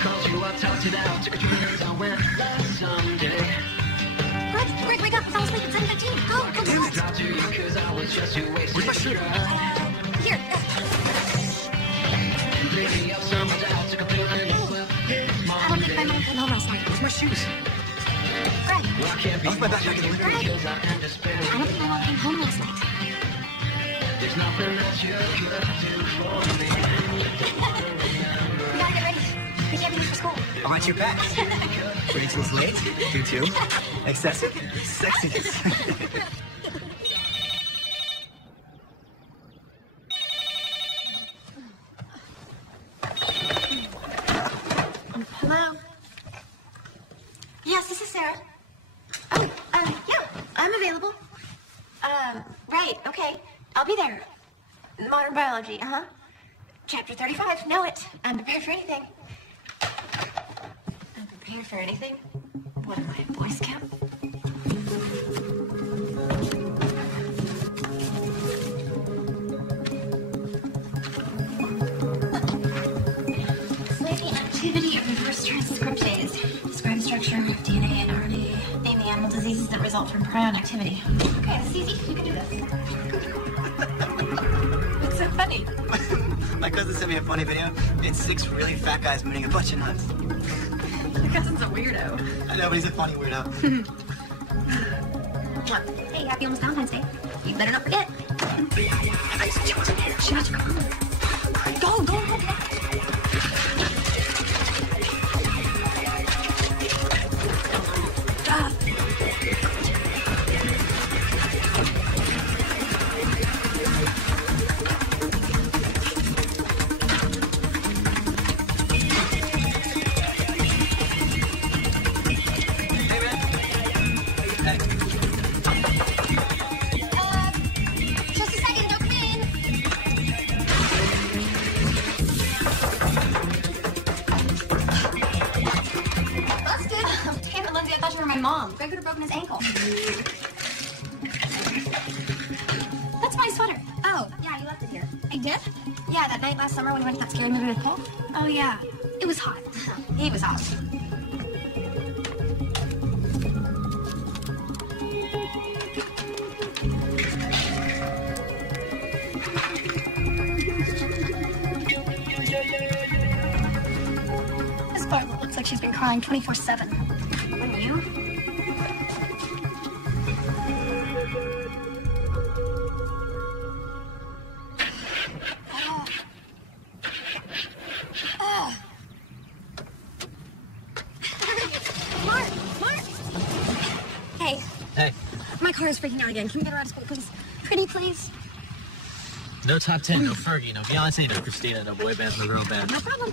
Cause you are tossed it out, took a chance, I went last someday. Greg, wake up, fell asleep at 7:15. Go, Damn it. Dropped you cause I was just too wasted. Where's my shoe? Here. Maybe up some doubt, took a pill and it was I don't think my mom came home last night. Where's my shoes? Greg. Well, I can't be Left my backpack in the window. because I am despair. I don't think my mom came home last night. There's nothing else you could do for me. We gotta get ready. We can't be late for school. I'll write you back. Rachel's late. Do too. Excessive. Sexiness. Hello? Yes, this is Sarah. Oh, yeah, I'm available. Right, okay. I'll be there. Modern biology, Chapter 35, know it. I'm prepared for anything. I'm prepared for anything? What am I, a Boy Scout? Study the activity of reverse transcriptase. Describe the structure of DNA and RNA. Name the animal diseases that result from prion activity. Okay, this is easy. You can do this. What's so funny? My cousin sent me a funny video. It's 6 really fat guys mooning a bunch of nuts. Your cousin's a weirdo. I know, but he's a funny weirdo. What? Hey, happy almost Valentine's Day. You better not forget. She wasn't here. She has to go. Go. Just a second, don't come in. Busted. Oh, damn it, Lindsay, I thought you were my mom. Greg could have broken his ankle. That's my sweater. Oh, yeah, you left it here. I did? Yeah, that night last summer when we went to that scary movie with Cole. Oh, yeah. It was hot. He was hot. This Bartlett looks like she's been crying 24/7. Wouldn't you? Mark! Hey, Hey, my car is freaking out again. Can we get her out of school, please? Pretty, please. no top 10, no Fergie, no Beyonce, no Christina, no boy band, no girl band. No problem.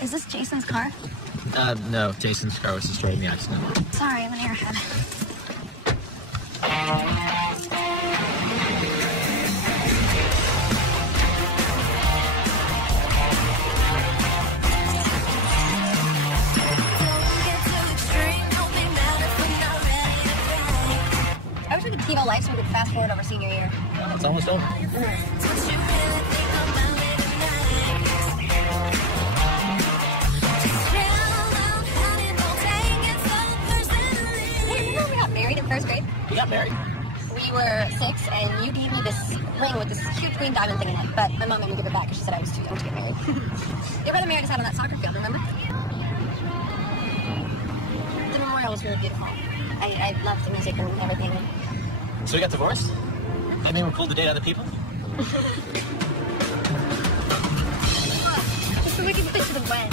Is this Jason's car? No, Jason's car was destroyed in the accident. Sorry, I'm an airhead. I wish we could TiVo Live so we could fast forward over senior year. It's almost over. Hey, you know we got married in first grade? We got married. We were 6, and you gave me this ring with this cute green diamond thing in it, but my mom made me give it back because she said I was too young to get married. Your brother married us out on that soccer field, remember? The memorial was really beautiful. I loved the music and everything. So we got divorced? I mean, we're cool to date other people? Just so we can fit to the wed.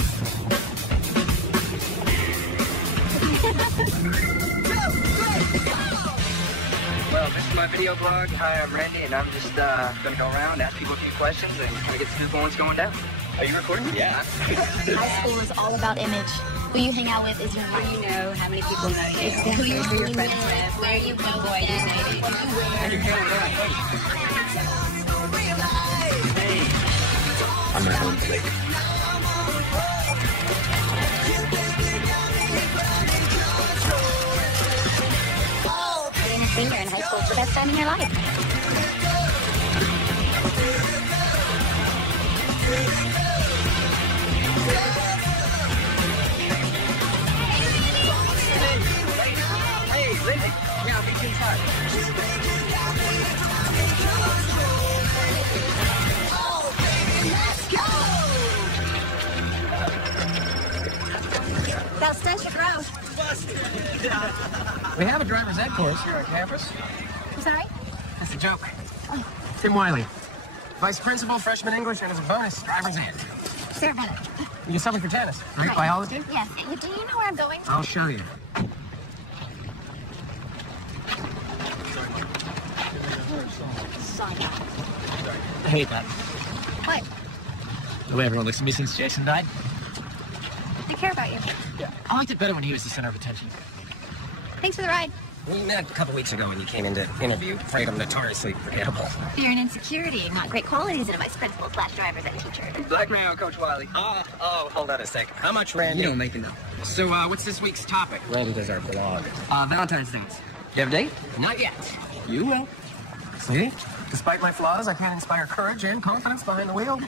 Well, this is my video blog. Hi, I'm Randy, and I'm just gonna go around, ask people a few questions, and kind of get the scoop on what's going down. Are you recording? Yeah. High school is all about image. Who you hang out with is your life. You know how many people know you. Who you're friends with. where you go, Boy, you made it. And your camera down. I'm at home late. Being a senior in high school is the best time in your life. We have a driver's ed course here on campus. I'm sorry? That's a joke. Tim Wiley, vice principal, freshman English, and as a bonus, driver's ed. Sir, brother. You get something for tennis, right? Right. Biology? Yes. Do you know where I'm going? I'll show you. I hate that. What? The way everyone looks at me since Jason died. I care about you. Yeah. I liked it better when he was the center of attention. Thanks for the ride. We met a couple weeks ago when you came in to interview. Afraid I'm notoriously forgettable. Fear and insecurity, not great qualities in a vice principal / driver's ed teacher. Blackmail, Coach Wiley. Hold on a second. How much, Randy? You don't make it up. So, what's this week's topic? Randy does our blog. Valentine's Day. You have a date? Not yet. You will. See? Despite my flaws, I can inspire courage and confidence behind the wheel.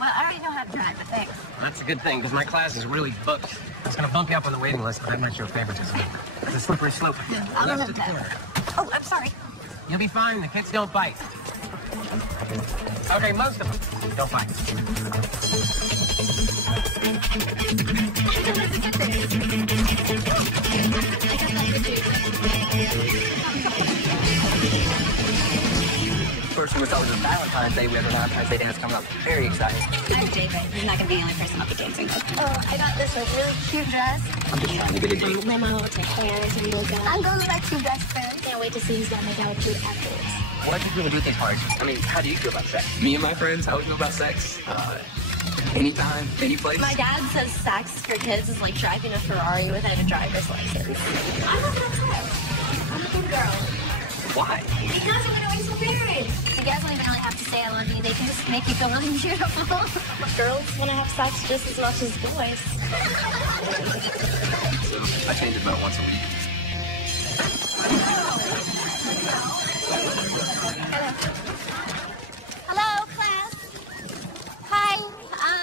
Well, I already know how to drive, but thanks. That's a good thing, because my class is really booked. I was going to bump you up on the waiting list, but that might show favoritism. It's a slippery slope. I'll Left go of the with corner. that. Oh, I'm sorry. You'll be fine. The kids don't bite. Okay, most of them don't bite. Person was always a Valentine's Day. We have a Valentine's Day dance coming up. Very exciting. I'm David. He's not going to be the only person I'll be dancing with. Oh, I got this like really cute dress. I'm just trying to get a date. My mom will take photos and we'll go. I'm going to like cute dress friends. Can't wait to see who's going to make out with you afterwards. Why do you even do these parties? I mean, how do you feel about sex? Me and my friends, how we feel about sex? Anytime, any place. My dad says sex for kids is like driving a Ferrari without a driver's license. I'm not that type. I'm a good girl. Why? Because I'm going to married. You guys don't even really have to say I love you. They can just make you feel really beautiful. Girls want to have sex just as much as boys. So, I change it about once a week. Hello, class. Hi,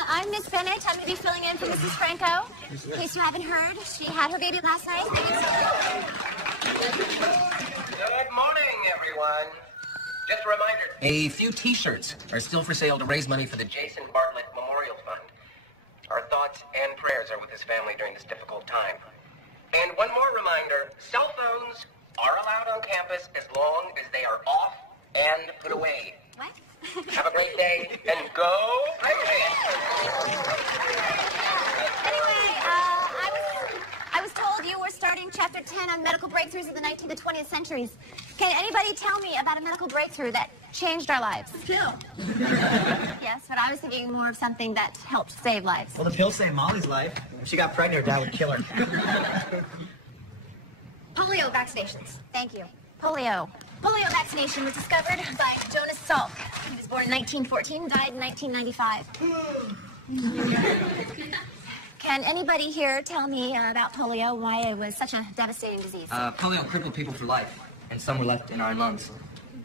I'm Miss Bennett. I'm going to be filling in for Mrs. Franco. In case you haven't heard, she had her baby last night. Good morning, everyone. Just a reminder, a few T-shirts are still for sale to raise money for the Jason Bartlett Memorial Fund. Our thoughts and prayers are with his family during this difficult time. And one more reminder, cell phones are allowed on campus as long as they are off and put away. What? Have a great day, and go Ravens! Anyway, I was told you were starting Chapter 10 on medical breakthroughs of the 19th to 20th centuries. Can anybody tell me about a medical breakthrough that changed our lives? Pill. Yes, but I was thinking more of something that helped save lives. Well, the pill saved Molly's life. If she got pregnant, her dad would kill her. Polio vaccinations. Thank you. Polio. Polio vaccination was discovered by Jonas Salk. He was born in 1914, died in 1995. Can anybody here tell me about polio, why it was such a devastating disease? Polio crippled people for life, and some were left in 9 months.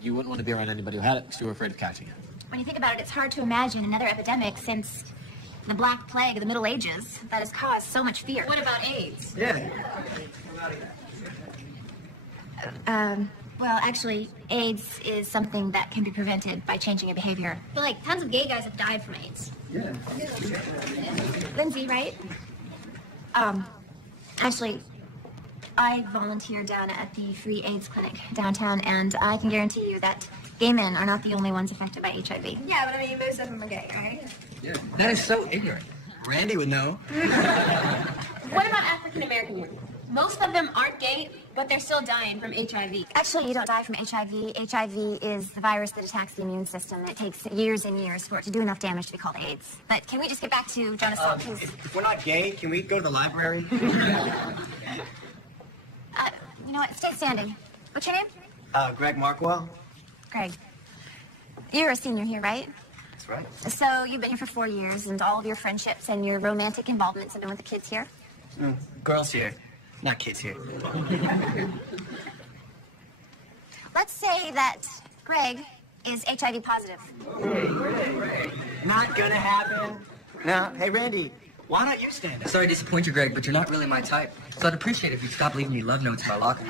You wouldn't want to be around anybody who had it because you were afraid of catching it. When you think about it, it's hard to imagine another epidemic since the Black Plague of the Middle Ages that has caused so much fear. What about AIDS? Yeah. Well, actually, AIDS is something that can be prevented by changing a behavior. But like tons of gay guys have died from AIDS. Yeah. Lindsay, right? Actually, I volunteer down at the free AIDS clinic downtown, and I can guarantee you that gay men are not the only ones affected by HIV. Yeah, but I mean, most of them are gay, right? Yeah. That is so ignorant. Randy would know. What about African American women? Most of them aren't gay, but they're still dying from HIV. Actually, you don't die from HIV. HIV is the virus that attacks the immune system, and it takes years and years for it to do enough damage to be called AIDS. But can we just get back to Jonas Salk, please? If we're not gay, can we go to the library? You know what? Stay standing. What's your name? Greg Markwell. Greg. You're a senior here, right? That's right. So you've been here for 4 years, and all of your friendships and your romantic involvements have been with the kids here? Girls here, not kids here. Let's say that Greg is HIV positive. Not gonna happen. No. Hey, Randy, why don't you stand up? Sorry to disappoint you, Greg, but you're not really my type. So I'd appreciate it if you'd stop leaving me love notes in my locker.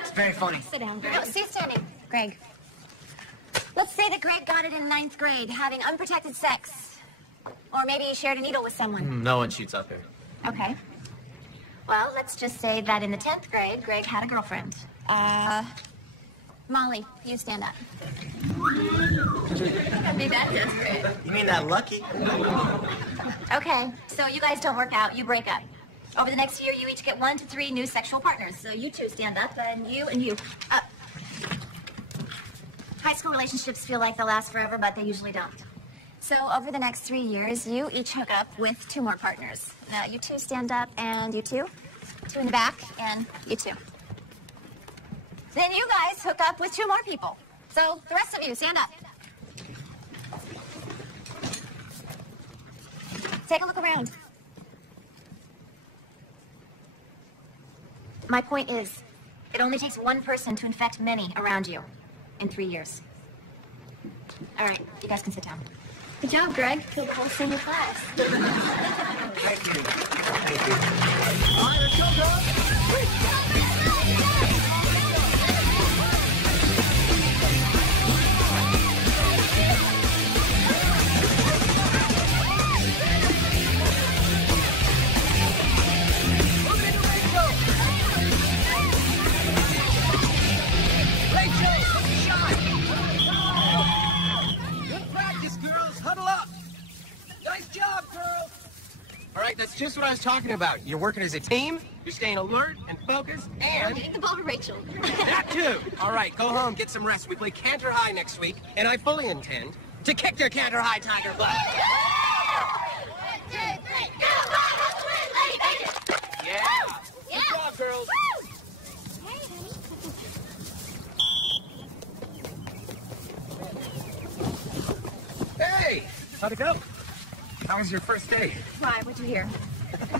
It's very funny. Sit down. No, stay standing. Greg. Let's say that Greg got it in 9th grade, having unprotected sex. Or maybe he shared a needle with someone. No one shoots up here. Okay. Well, let's just say that in the 10th grade, Greg had a girlfriend. Molly, you stand up. Be that desperate. You mean that lucky? Okay, so you guys don't work out, you break up. Over the next year, you each get 1 to 3 new sexual partners. So you two stand up, and you. High school relationships feel like they'll last forever, but they usually don't. So over the next 3 years, you each hook up with 2 more partners. Now, you two stand up, and you two. 2 in the back, and you two. Then you guys hook up with 2 more people. So the rest of you, stand up. Take a look around. My point is, it only takes 1 person to infect many around you in 3 years. All right, you guys can sit down. Good job, Greg. Killed the whole senior class. Thank you. Thank you. All right, let's go, girls. That's just what I was talking about. You're working as a team, you're staying alert and focused, and... Getting the ball to Rachel. That too! All right, go home, get some rest. We play Cantor High next week, and I fully intend to kick their Cantor High Tiger butt. Yeah! Good job, girls! Hey! How'd it go? How was your first day? Why? What'd you hear?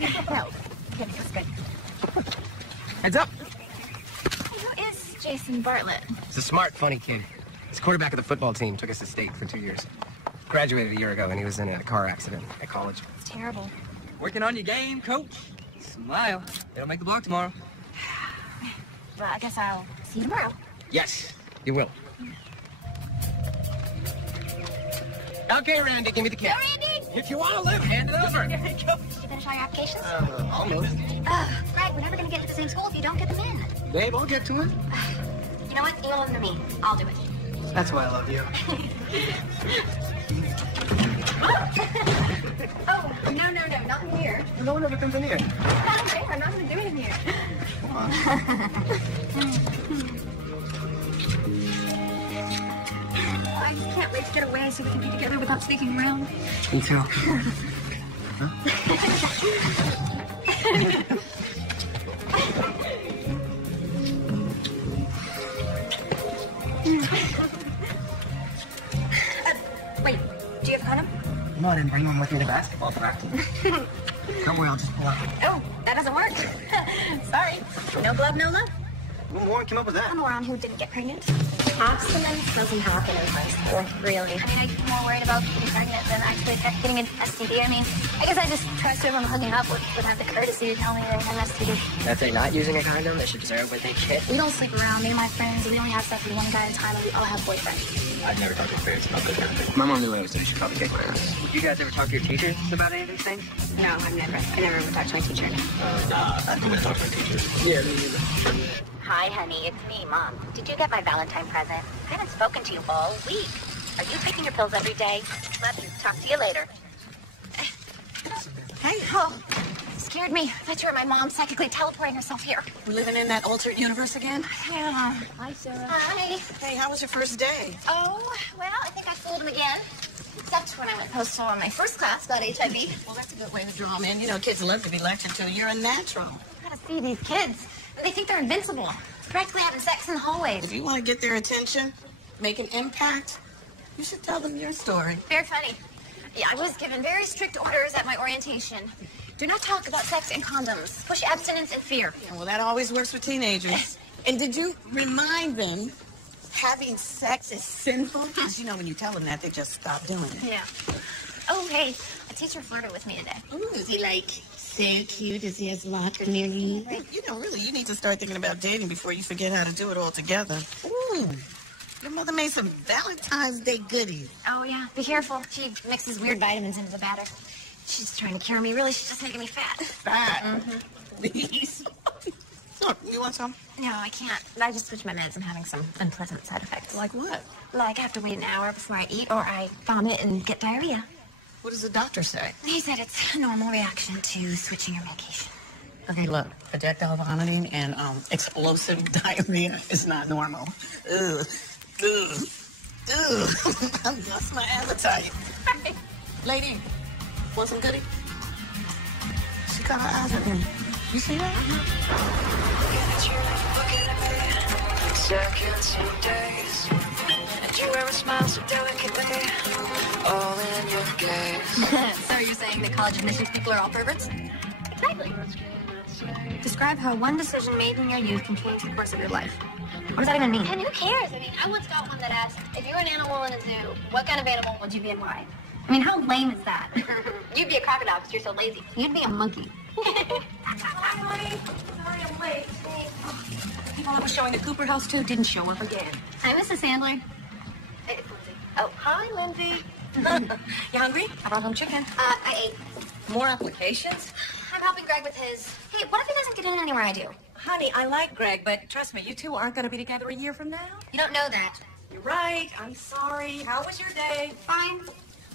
No. Okay, that's good. Heads up! Who is Jason Bartlett? He's a smart, funny kid. He's quarterback of the football team. Took us to state for 2 years. Graduated a year ago, and he was in a car accident at college. It's terrible. Working on your game, coach. Smile. They'll make the block tomorrow. Well, I guess I'll see you tomorrow. Yes, you will. Okay, Randy, give me the kid. Go, Randy! If you want to live, hand it over. Did you finish all your applications? Almost. Right, we're never going to get into the same school if you don't get them in. Babe, I'll get to it. You know what? Email them to me. I'll do it. That's why I love you. Oh, no, not in here. No one ever comes in here. Not in here. I'm not going to do it in here. Come on. I just can't wait to get away so we can be together without sneaking around. Me too. Wait, do you have a condom? No, I didn't bring one with me to basketball practice. Don't worry, I'll just pull out. Oh, that doesn't work. Sorry. No glove, no love. What Warren came up with that? I'm around who didn't get pregnant. Abstinence doesn't happen in high school, really. I mean, I'm more worried about getting pregnant than actually getting an STD. I mean, I guess I just trust everyone hooking up would have the courtesy to tell me they had an STD. If they're not using a condom, they should deserve what they get. We don't sleep around. Me and my friends, we only have sex with one guy at a time, and we all have boyfriends. I've never talked to parents about this kind of thing. My mom knew I was doing. She probably kicked my ass. You guys ever talk to your teachers about any of these things? No, I've never. I never ever talked to my teacher. I'm gonna talk to my teacher. Yeah, me neither. Hi, honey. It's me, Mom. Did you get my Valentine present? I haven't spoken to you all week. Are you taking your pills every day? Love you. Talk to you later. Hey, oh, scared me. I thought you were my mom psychically teleporting herself here. We're living in that alternate universe again? Yeah. Hi, Sarah. Hi. Hey, how was your first day? Oh, well, I think I fooled him again. Except when I went postal on my first class about HIV. Well, that's a good way to draw them in. You know, kids love to be lectured to. You're a natural. I gotta see these kids. They think they're invincible. Practically having sex in the hallways. If you want to get their attention, make an impact, you should tell them your story. Very funny. Yeah, I was given very strict orders at my orientation. Do not talk about sex and condoms. Push abstinence and fear. Yeah, well, that always works with teenagers. And did you remind them having sex is sinful? Because, you know, when you tell them that, they just stop doing it. Yeah. Oh, hey, a teacher flirted with me today. Ooh, is he like so cute? Is he as locked near you? You know, really, you need to start thinking about dating before you forget how to do it all together. Ooh, your mother made some Valentine's Day goodies. Oh, yeah. Be careful. She mixes weird vitamins into the batter. She's trying to cure me. Really, she's just making me fat. Fat? Mm-hmm. please. So, you want some? No, I can't. I just switched my meds. I'm having some unpleasant side effects. Like what? Like I have to wait an hour before I eat, or I vomit and get diarrhea. What does the doctor say? He said it's a normal reaction to switching your medication. Okay, look, projectile vomiting and explosive diarrhea is not normal. Ugh. Ugh. Ugh. That's my appetite. Lady, want some goodie? She got her eyes at me. You see that? Seconds and days, and you wear a smile so delicately, all in your gaze. So you're saying the college admissions people are all perverts? Exactly. Describe how one decision made in your youth can change the course of your life. What does that even mean? And who cares? I mean, I once got one that asked, if you were an animal in a zoo, what kind of animal would you be and why? I mean, how lame is that? You'd be a crocodile because you're so lazy. You'd be a monkey. Hi, honey. Sorry I'm late. People that were showing the Cooper House too didn't show up again. Hi, Mrs. Sandler. Hey, it's Lindsay. Oh, hi, Lindsay. You hungry? I brought home chicken. I ate. More applications? I'm helping Greg with his. Hey, what if he doesn't get in anywhere I do? Honey, I like Greg, but trust me, you two aren't going to be together a year from now. You don't know that. You're right. I'm sorry. How was your day? Fine.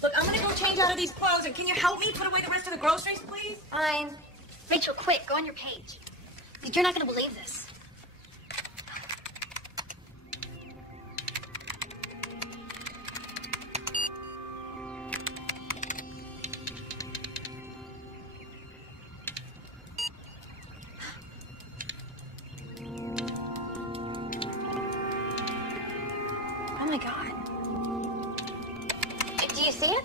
Look, I'm going to go change out of these clothes, and can you help me put away the rest of the groceries, please? Fine. Rachel, quick, go on your page. You're not going to believe this. Oh my God. Do you see it?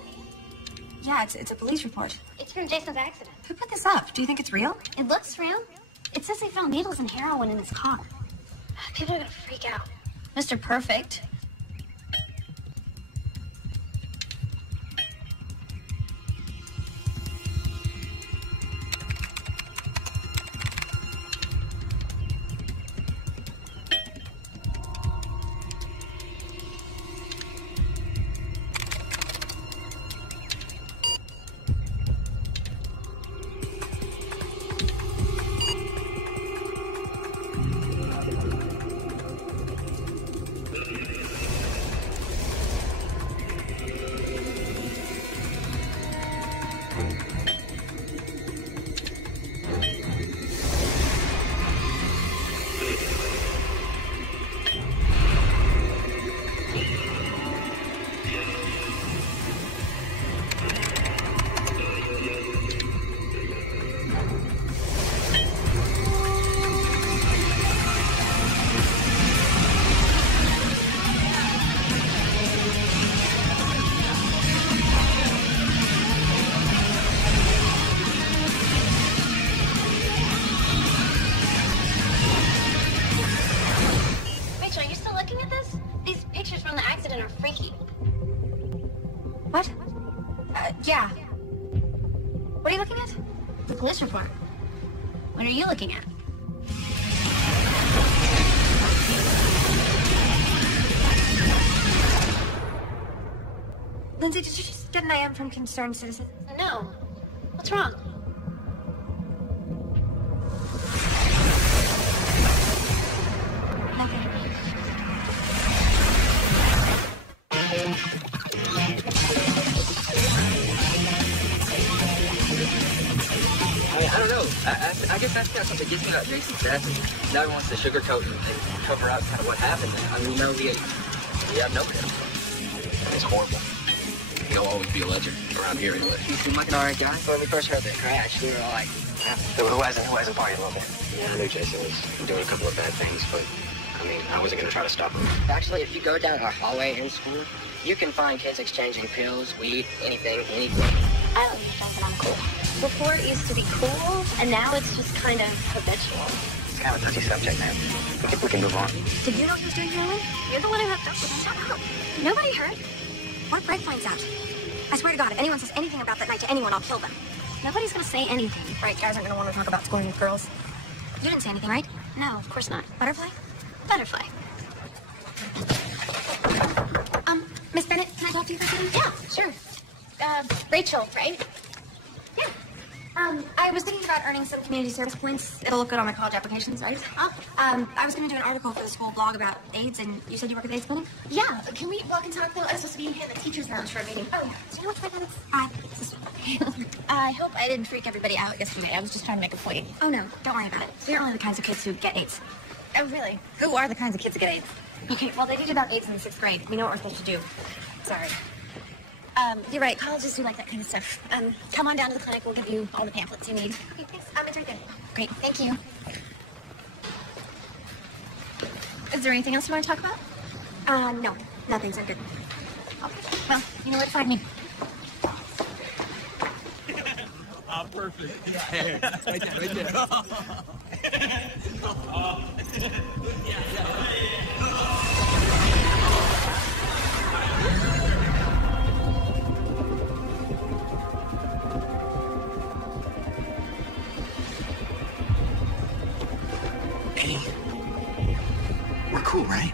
Yeah, it's a police report. It's from Jason's accident. Who put this up? Do you think it's real? It looks real. It says they found needles and heroin in his car. People are gonna freak out. Mr. Perfect. What? Yeah. What are you looking at? The police report. What are you looking at? Lindsay, did you just get an IM from Concerned Citizen? No. What's wrong? Nothing. I don't know. I guess that's got something that gets me about Jason's death. Now he wants to sugarcoat and cover up kind of what happened. I mean, we have no clue. It's horrible. He'll always be a legend around here anyway. He seemed like an alright guy. When we first heard the crash, we were all like, Who hasn't partied a little bit? Yeah, I knew Jason was doing a couple of bad things, but I mean, I wasn't gonna try to stop him. actually, if you go down our hallway in school, you can find kids exchanging pills, weed, anything. I don't understand that I'm cool. Before it used to be cool, and now it's just kind of habitual. It's kind of a touchy subject, man. We can move on. Did you know he was doing heroin? You're the one who hooked up with him. Shut up. Nobody heard. What if Greg finds out? I swear to God, if anyone says anything about that night to anyone, I'll kill them. Nobody's gonna say anything. Right, guys aren't gonna want to talk about scoring with girls. You didn't say anything, right? No, of course not. Butterfly? Butterfly. Miss Bennett, can I talk to you for a second? Yeah, sure. Rachel, right? Yeah. I was thinking about earning some community service points. It'll look good on my college applications, right? I was going to do an article for the school blog about AIDS, and you said you work at the AIDS clinic? Yeah. Can we walk and talk, though? I'm supposed to be in the teacher's lounge for a meeting. Oh, yeah. Do you know what time it is? I hope I didn't freak everybody out yesterday. I was just trying to make a point. Oh, no. Don't worry about it. We're only the kinds of kids who get AIDS. Oh, really? Who are the kinds of kids who get AIDS? Okay, well, they teach about AIDS in the 6th grade. We know what we're supposed to do. Sorry. You're right. Colleges do like that kind of stuff. Come on down to the clinic. We'll give you all the pamphlets you need. Okay, thanks. It's right there. Great. Thank you. Is there anything else you want to talk about? No. Nothing's good. Okay. Well, you know where to find me. Oh, perfect. Yeah. Right there. Eddie, we're cool, right?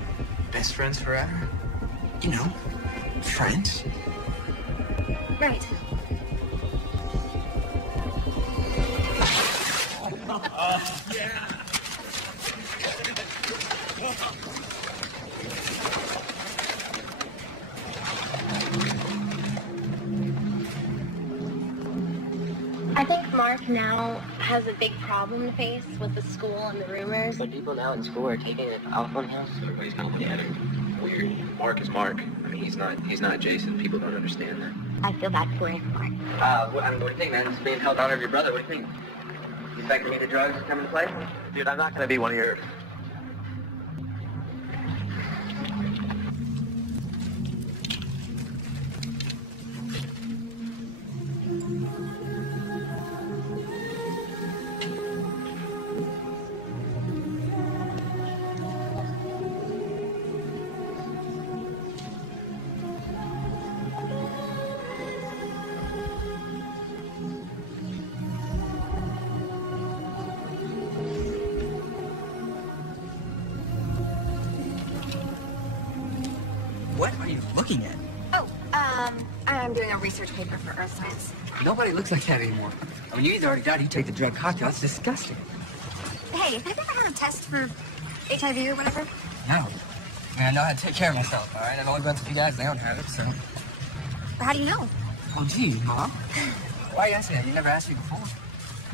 Best friends forever? You know, friends. Right. Yeah. I think Mark now has a big problem to face with the school and the rumors. But people now in school are taking it out on him. Everybody's kind of looking at him weird. Mark is Mark. I mean, he's not Jason. People don't understand that. I feel bad for him, Mark. What do you think, man? This is being held honor of your brother. What do you think? You expect me to drugs come into play? Dude, I'm not gonna be one of your... What are you looking at? Oh, I'm doing a research paper for Earth Science. Nobody looks like that anymore. I mean, you either already died or you take the drug cocktail. It's disgusting. Hey, have you ever had a test for HIV or whatever? No. I mean, I know how to take care of myself, all right? I've only been to a few guys, they don't have it, so... How do you know? Oh, gee, Mom. Why are you asking that? You never asked me before.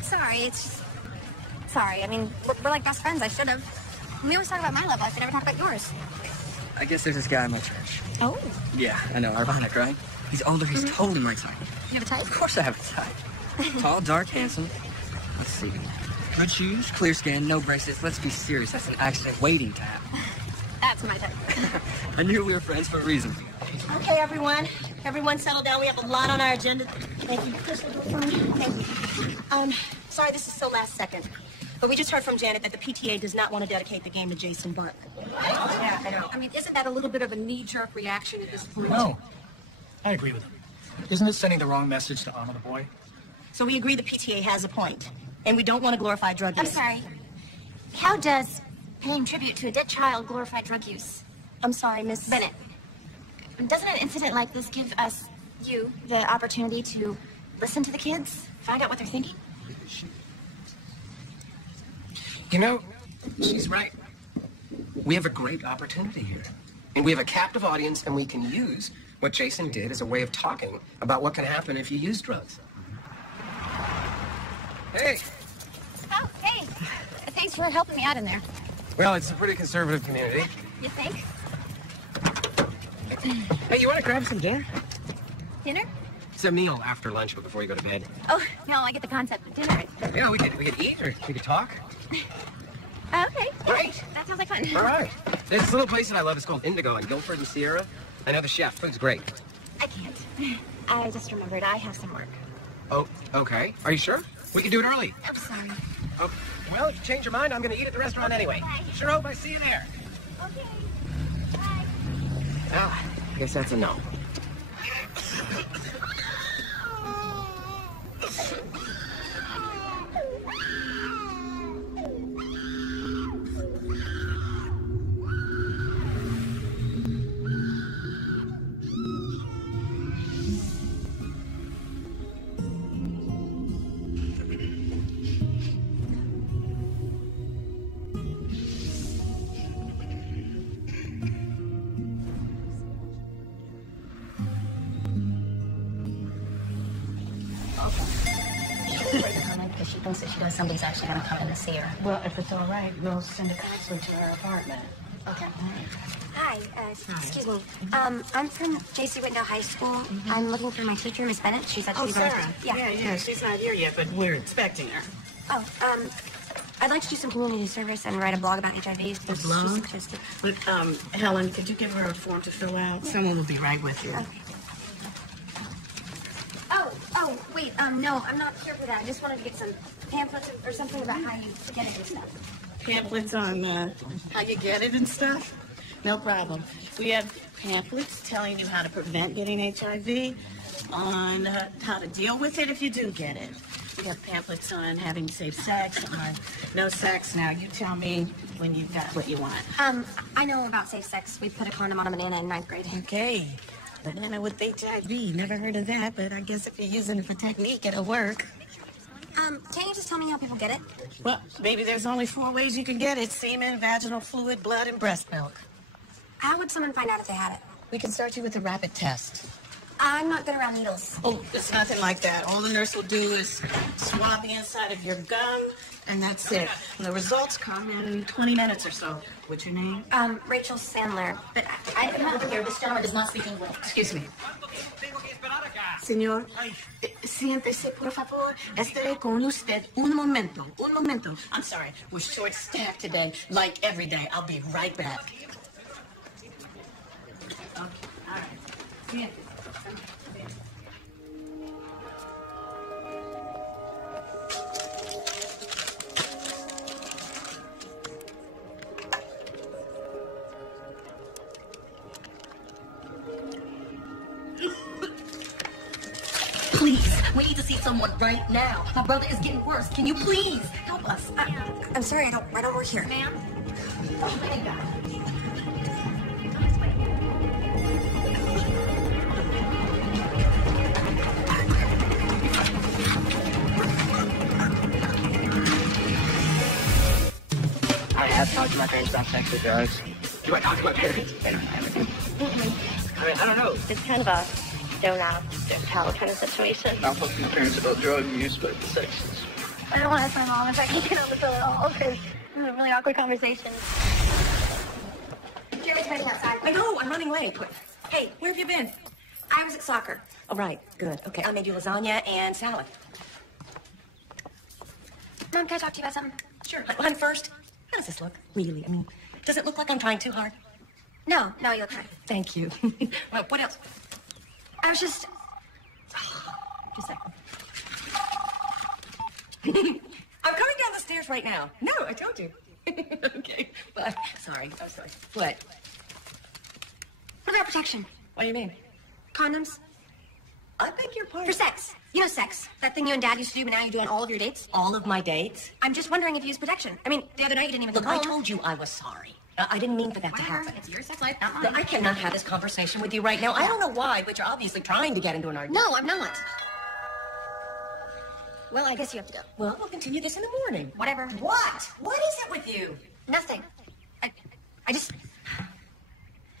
Sorry, it's just... Sorry, I mean, we're like best friends. I should have. We always talk about my love life. We never talk about yours. I guess there's this guy in my church. Oh. Yeah, I know. Ironic, right? He's older. He's totally my type. You have a type? Of course I have a type. Tall, dark, handsome. Let's see. Good shoes, clear skin, no braces. Let's be serious. That's an accident waiting to happen. That's my type. I knew we were friends for a reason. Okay, everyone. Everyone settle down. We have a lot on our agenda. Thank you. Thank you. Sorry, this is so last second. But we just heard from Janet that the PTA does not want to dedicate the game to Jason Bartlett. Yeah, I know. I mean, isn't that a little bit of a knee-jerk reaction at this point? No. I agree with him. Isn't it sending the wrong message to honor the boy? So we agree the PTA has a point, and we don't want to glorify drug use. I'm sorry. How does paying tribute to a dead child glorify drug use? I'm sorry, Miss Bennett. Doesn't an incident like this give us, you, the opportunity to listen to the kids, find out what they're thinking? You know, she's right. We have a great opportunity here. And we have a captive audience, and we can use what Jason did as a way of talking about what can happen if you use drugs. Hey. Oh, hey. Thanks for helping me out in there. Well, it's a pretty conservative community. You think? Hey, you want to grab some dinner? Dinner? It's a meal after lunch, but before you go to bed. Oh, no, I get the concept of dinner. Yeah, we could eat or we could talk. Okay. Great. That sounds like fun. All right. There's this little place that I love. It's called Indigo in Guilford and Sierra. I know the chef. Food's great. I can't. I just remembered I have some work. Oh, okay. Are you sure? We can do it early. I'm sorry. Oh, well, if you change your mind, I'm going to eat at the restaurant anyway. Bye. Sure hope I see you there. Okay. Bye. Well, I guess that's a no. Because she thinks that she does, somebody's actually going to come in to see her. Well, if it's all right, we'll send a counselor to her apartment. Okay. Hi, excuse me. I'm from J.C. Whitnell High School. I'm looking for my teacher, Miss Bennett. She said she'd be Sarah. Yeah. She's not here yet, but we're expecting her. Oh, I'd like to do some community service and write a blog about HIV. A blog? But, Helen, could you give her a form to fill out? Someone will be right with you. Okay. Oh, wait, no, I'm not here for that. I just wanted to get some pamphlets or something about how you get it and stuff. Pamphlets on how you get it and stuff? No problem. We have pamphlets telling you how to prevent getting HIV, on how to deal with it if you do get it. We have pamphlets on having safe sex, on no sex. Now, you tell me when you've got what you want. I know about safe sex. We put a condom on a banana in 9th grade. Okay. Banana with HIV. Never heard of that, but I guess if you're using it for technique, it'll work. Can you just tell me how people get it? Well, maybe there's only 4 ways you can get it. Semen, vaginal fluid, blood, and breast milk. How would someone find out if they had it? We can start you with a rapid test. I'm not good around needles. Oh, it's nothing like that. All the nurse will do is swab the inside of your gum, and that's it. And the results come in 20 minutes or so. What's your name? Rachel Sandler. But I'm not here. This gentleman does not speak English. Excuse me. Señor, siéntese, por favor. Estaré con usted un momento. Un momento. I'm sorry. We're short-staffed today, like every day. I'll be right back. Okay, all right. Siéntese. Please, we need to see someone right now. My brother is getting worse. Can you please help us? I'm sorry, I don't work here. Ma'am? Oh, thank God. I have talked to my parents about sex or drugs. Do I talk to my parents? I don't know. It's kind of a don't ask, don't tell kind of situation. I'll talk to my parents about drug use, but sex is... I don't want to ask my mom if I can get on the pill at all, because it's a really awkward conversation. Jerry's waiting outside. I know, I'm running late. Hey, where have you been? I was at soccer. Oh, right, good. Okay, I made you lasagna and salad. Mom, can I talk to you about something? Sure. Honey, first, how does this look? Really? I mean, does it look like I'm trying too hard? No, you look fine. Thank you. Well, what else? I was just... Just a second. I'm coming down the stairs right now. No, I told you. Okay, but sorry. I'm sorry. What? What about protection? What do you mean? Condoms? I beg your pardon. For sex. You know sex. That thing you and Dad used to do, but now you do on all of your dates? All of my dates? I'm just wondering if you use protection. I mean, the other night you didn't even Look, come I home. told you I was sorry. I didn't mean for that to happen. It's your sex life, not mine. Look, I cannot have this conversation with you right now. I don't know why, but you're obviously trying to get into an argument. No, I'm not. Well, I guess you have to go. Well, we'll continue this in the morning. Whatever. What? What is it with you? Nothing. I just...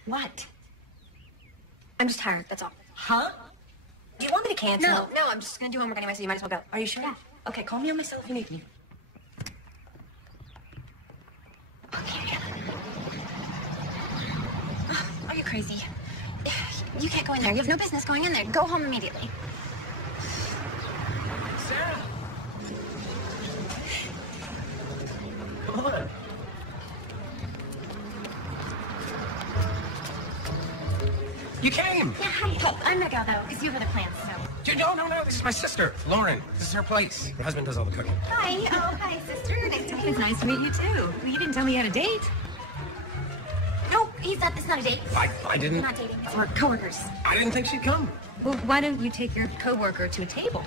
What? I'm just tired, that's all. Huh? Do you want me to cancel? No, I'm just gonna do homework anyway, so you might as well go. Are you sure? Yeah. Okay, call me on my cell if you need me. Are you crazy? You can't go in there. You have no business going in there. Go home immediately. Sarah! Hold on. You came! Yeah, hi. I'm gonna go, though, because you have other plans, so... Dude, no, this is my sister, Lauren. This is her place. Her husband does all the cooking. Hi. Oh, hi, sister. Nice to meet you. It's nice to meet you, too. You didn't tell me you had a date. No, it's not a date. I didn't... We're not dating. We're coworkers. I didn't think she'd come. Well, why don't you take your coworker to a table?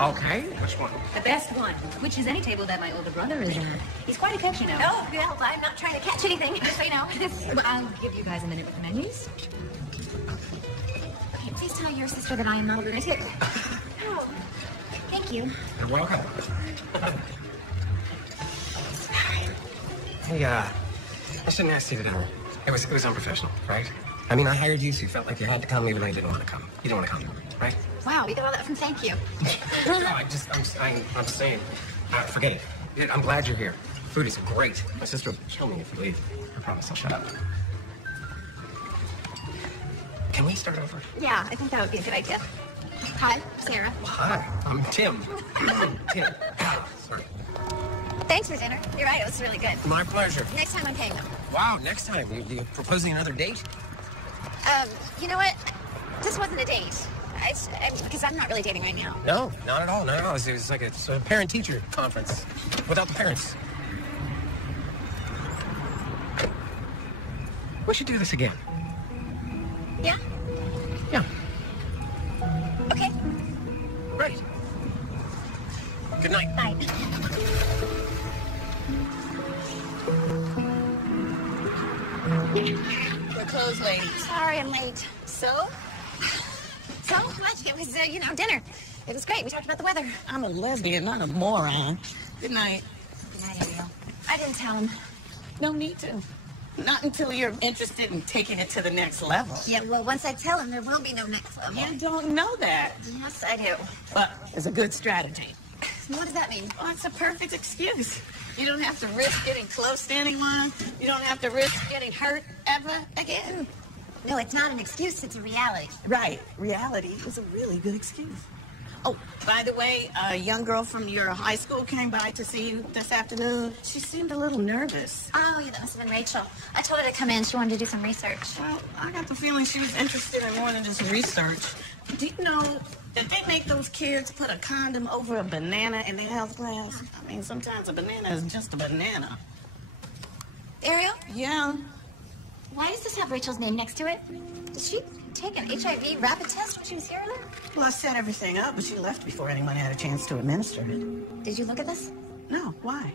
Okay, which one? The best one, which is any table that my older brother is at. He's quite a catch, you know. Oh, well, I'm not trying to catch anything, just so you know. Well, I'll give you guys a minute with the menus. Okay, please tell your sister that I am not a lunatic. Oh, thank you. You're welcome. Hey, I shouldn't ask you to dinner. It was unprofessional, right? I mean, I hired you, so you felt like you had to come even though you didn't want to come. You didn't want to come, right? Wow, we got all that from thank you. No, I'm saying, forget it. I'm glad you're here. Food is great. My sister will kill me if you leave. I promise I'll shut up. Can we start over? Yeah, I think that would be a good idea. Hi, Sarah. Hi, I'm Tim. Tim. Sorry. Thanks for dinner. You're right, it was really good. My pleasure. Next time I'm paying them. Wow, next time. You proposing another date? You know what? This wasn't a date. Because I'm not really dating right now. No, not at all. No. It was like a parent-teacher conference without the parents. We should do this again. Yeah? Yeah. Okay. Great. Good night. Night. We're closed, ladies. Sorry, I'm late. So what? It was, dinner. It was great. We talked about the weather. I'm a lesbian, not a moron. Good night. Good night, Ariel. I didn't tell him. No need to. Not until you're interested in taking it to the next level. Yeah, well, once I tell him, there will be no next level. You don't know that. Yes, I do. But it's a good strategy. What does that mean? Well, it's a perfect excuse. You don't have to risk getting close to anyone. You don't have to risk getting hurt ever again. No, it's not an excuse. It's a reality. Right. Reality is a really good excuse. Oh, by the way, a young girl from your high school came by to see you this afternoon. She seemed a little nervous. Oh, yeah, that must have been Rachel. I told her to come in. She wanted to do some research. Well, I got the feeling she was interested in more than just research. Do you know that they make those kids put a condom over a banana in their health class? I mean, sometimes a banana is just a banana. Ariel? Yeah. Why does this have Rachel's name next to it? Did she take an HIV rapid test when she was here? Well, I set everything up, but she left before anyone had a chance to administer it. Did you look at this? No. Why?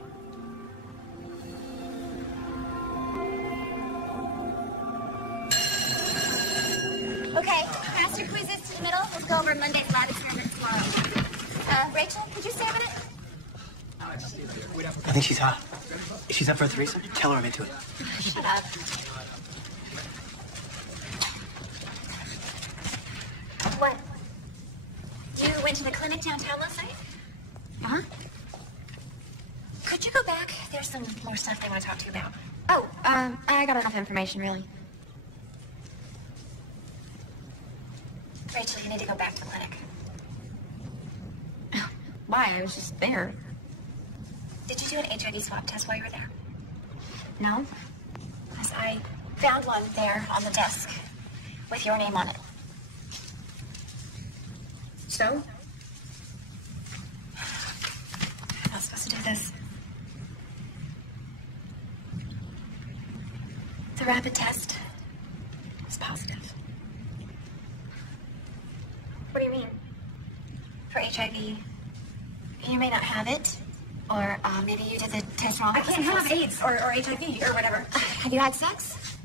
Okay, pass your quizzes to the middle. Let's go over Monday's lab experiment tomorrow. Rachel, could you stay a minute? I think she's hot. If she's up for a threesome, tell her I'm into it. Shut up. What? You went to the clinic downtown last night? Uh-huh. Could you go back? There's some more stuff they want to talk to you about. Oh, I got enough information, really. Rachel, you need to go back to the clinic. Why? I was just there. Did you do an HIV swab test while you were there? No? Because I found one there on the desk with your name on it. So? I'm not supposed to do this. The rapid test was positive. What do you mean? For HIV. You may not have it, or maybe you did the test wrong. I can't have AIDS or HIV or whatever. Have you had sex?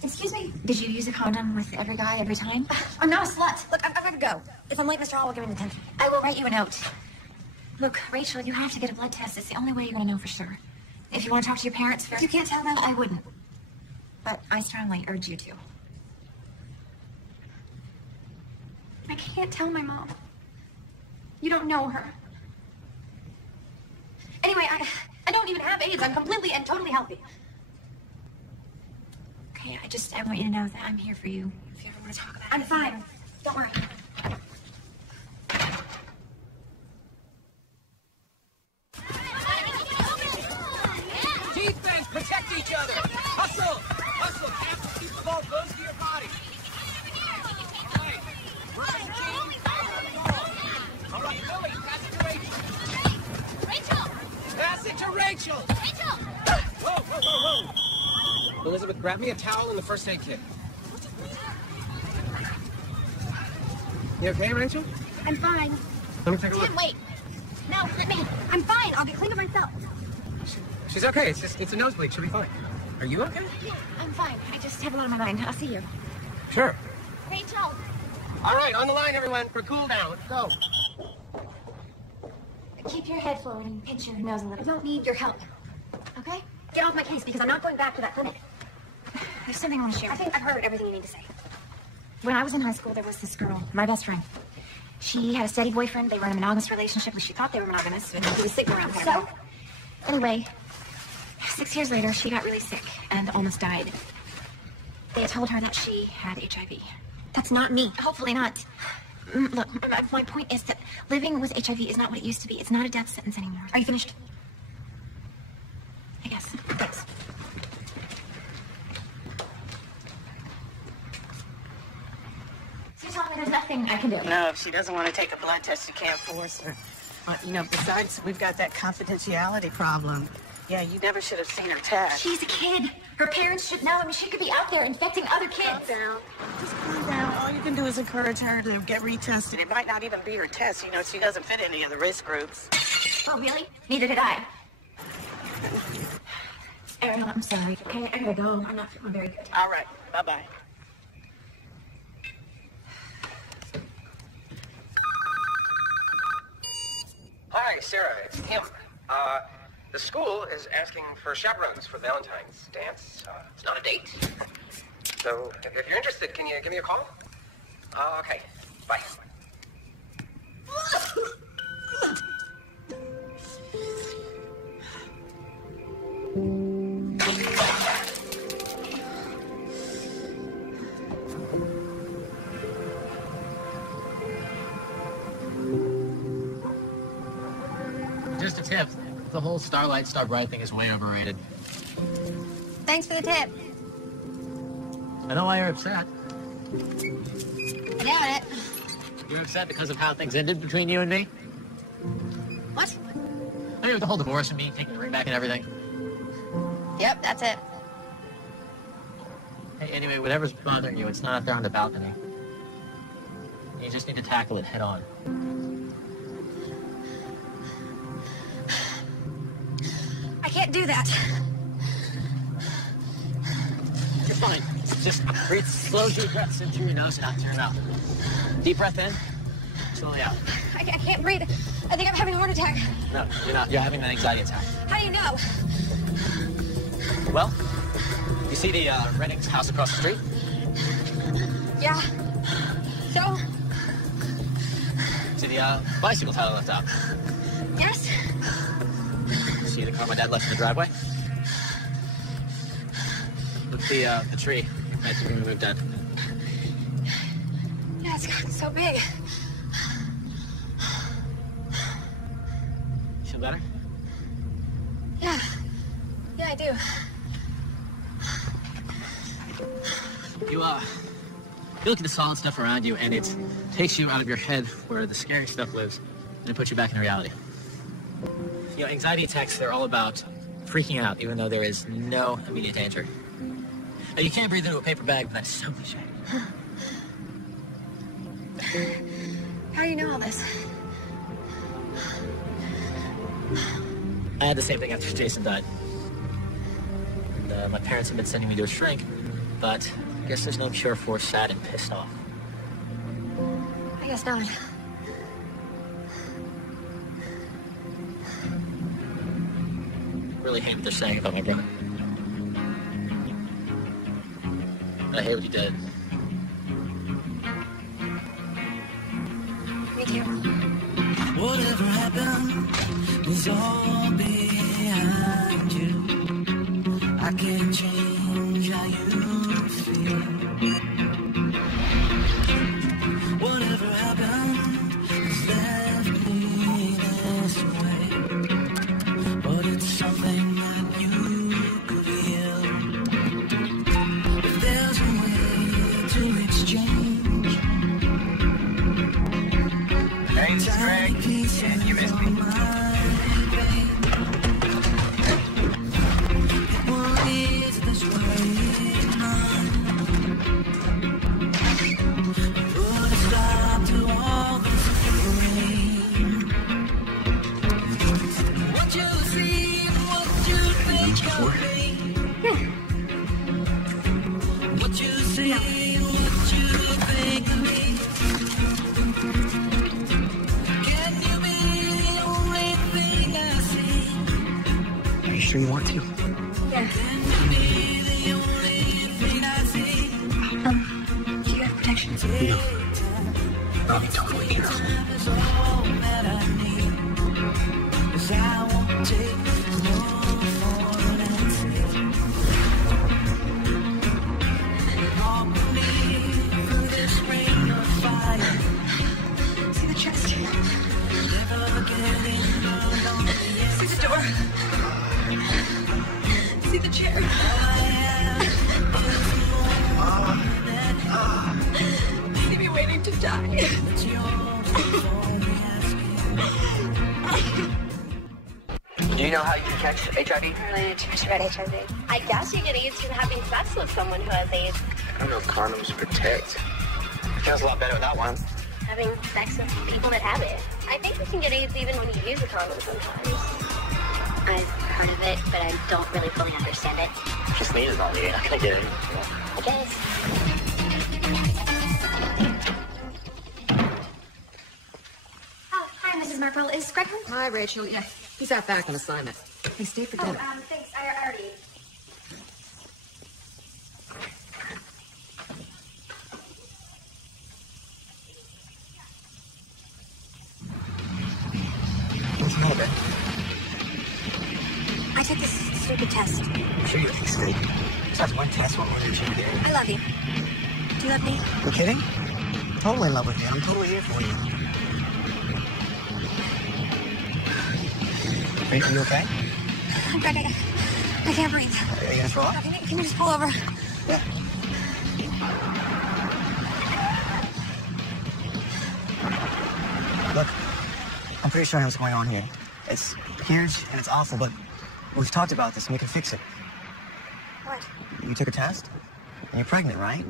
Excuse me? Did you use a condom with every guy every time? I'm not a slut. Look, I'm gonna go. If I'm late, Mr. Hall will give me detention. I will write you a note. Look, Rachel, you have to get a blood test. It's the only way you're gonna know for sure. If you want to talk to your parents first, you can't tell them. I wouldn't. But I strongly urge you to. I can't tell my mom. You don't know her. Anyway, I don't even have AIDS. I'm completely and totally healthy. Okay, I want you to know that I'm here for you. If you ever want to talk about it. I'm fine. Don't worry. Defense, protect each other. Hustle, hustle. Can't keep the ball close to your body. Hey, run, team. All right, Lily, pass it to Rachel. Rachel! Pass it to Rachel. Rachel! Whoa, whoa, whoa, whoa. Elizabeth, grab me a towel and the first aid kit. You okay, Rachel? I'm fine. Let me fix it. Dan, wait. No, let me. I'm fine. I'll get clean of myself. She's okay. It's a nosebleed. She'll be fine. Are you okay? Yeah, I'm fine. I just have a lot on my mind. I'll see you. Sure. Rachel! All right, on the line, everyone, for cool down. Let's go. Keep your head forward and pinch your nose a little. I don't need your help. Okay? Get off my case because I'm not going back to that clinic. There's something I want to share. I think I've heard everything you need to say. When I was in high school, there was this girl, my best friend. She had a steady boyfriend. They were in a monogamous relationship. At least she thought they were monogamous. And he was sleeping around with her. So, anyway, 6 years later, she got really sick and almost died. They told her that she had HIV. That's not me. Hopefully not. Look, my point is that living with HIV is not what it used to be. It's not a death sentence anymore. Are you finished? I guess. Thanks. So you're telling me there's nothing I can do? No, if she doesn't want to take a blood test, you can't force her. But, you know, besides, we've got that confidentiality problem. Yeah, you never should have seen her test. She's a kid. Her parents should know. I mean, she could be out there infecting other kids. Calm down. Just calm down. All you can do is encourage her to get retested. It might not even be her test. You know, she doesn't fit any of the risk groups. Oh, really? Neither did I. Ariel, I'm sorry, okay? I gotta go. I'm not feeling very good. All right. Bye-bye. Hi, Sarah. It's Tim. The school is asking for chaperones for Valentine's dance. It's not a date. So, if you're interested, can you give me a call? Okay. Bye. Just a tip. The whole Starlight Starbright thing is way overrated. Thanks for the tip. I know why you're upset. I doubt it. You're upset because of how things ended between you and me? What? Maybe with the whole divorce and me taking the ring back and everything. Yep, that's it. Hey, anyway, whatever's bothering you, it's not up there on the balcony. You just need to tackle it head on. I can't do that. You're fine. Just breathe slow, deep breaths in through your nose and out through your mouth. Deep breath in, slowly out. I can't breathe. I think I'm having a heart attack. No, you're not. You're having an anxiety attack. How do you know? Well, you see the Redding's house across the street? Yeah. So? See the bicycle tire left out? Yes? See the car my dad left in the driveway? Look at the tree right to be moved in. Yeah, it's gotten so big. Feel better? Yeah. Yeah, I do. You look at the solid stuff around you, and it takes you out of your head where the scary stuff lives, and it puts you back in reality. You know, anxiety attacks, they're all about freaking out, even though there is no immediate danger. Now, you can't breathe into a paper bag, but that's so cliche. How do you know all this? I had the same thing after Jason died. And, my parents have been sending me to a shrink, but I guess there's no cure for sad and pissed off. I guess not. Really hate what they're saying about my brother. I hate what he did. Me too. Whatever happened is all behind you. I can't change how you feel. Whatever happened has left me this way. But it's something that you could feel. If there's a way to exchange. Hey, this is Greg. Yeah, you missed me. Are you sure you want to? Yeah. Do you have protection? No. I'll be totally careful. see the chair. Maybe waiting to die. Do you know how you can catch HIV? Really too much about HIV. I guess you get AIDS from having sex with someone who has AIDS. I don't know if condoms protect. It feels a lot better without one. Having sex with people that have it. I think you can get AIDS even when you use a condom sometimes. I've heard of it, but I don't really fully understand it. Just needed on you. You're not gonna get it. I guess. Oh, hi, Mrs. Marple. Is Greg home? Hi, Rachel. Yeah, he's out back on assignment. Hey, stay for dinner. Thanks. I already ate. What's the matter? I took this stupid test. I'm sure you aced it. Besides one test, what more did you get? I love you. Do you love me? You kidding? Totally in love with you. I'm totally here for you. Are you okay? Greg, I can't breathe. Are you gonna throw up? Can you just pull over? Yeah. Look, I'm pretty sure I know what's going on here. It's huge and it's awful, but we've talked about this and we can fix it. What? You took a test and you're pregnant, right?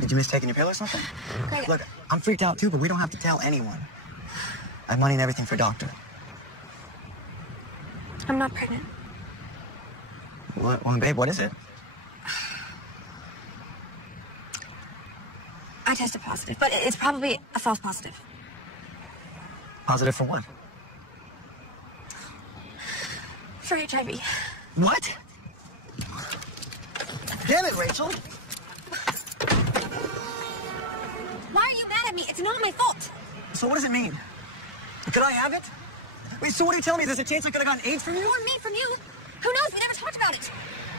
Did you miss taking your pill or something? Greg. Look, I'm freaked out too, but we don't have to tell anyone. I have money and everything for a doctor. I'm not pregnant. Well, babe, what is it? I tested positive, but it's probably a false positive. Positive for what? For HIV. What? Damn it, Rachel. Why are you mad at me? It's not my fault. So what does it mean? Could I have it? Wait, so what are you telling me? There's a chance I could have gotten AIDS from you? Or me from you? Who knows? We never talked about it.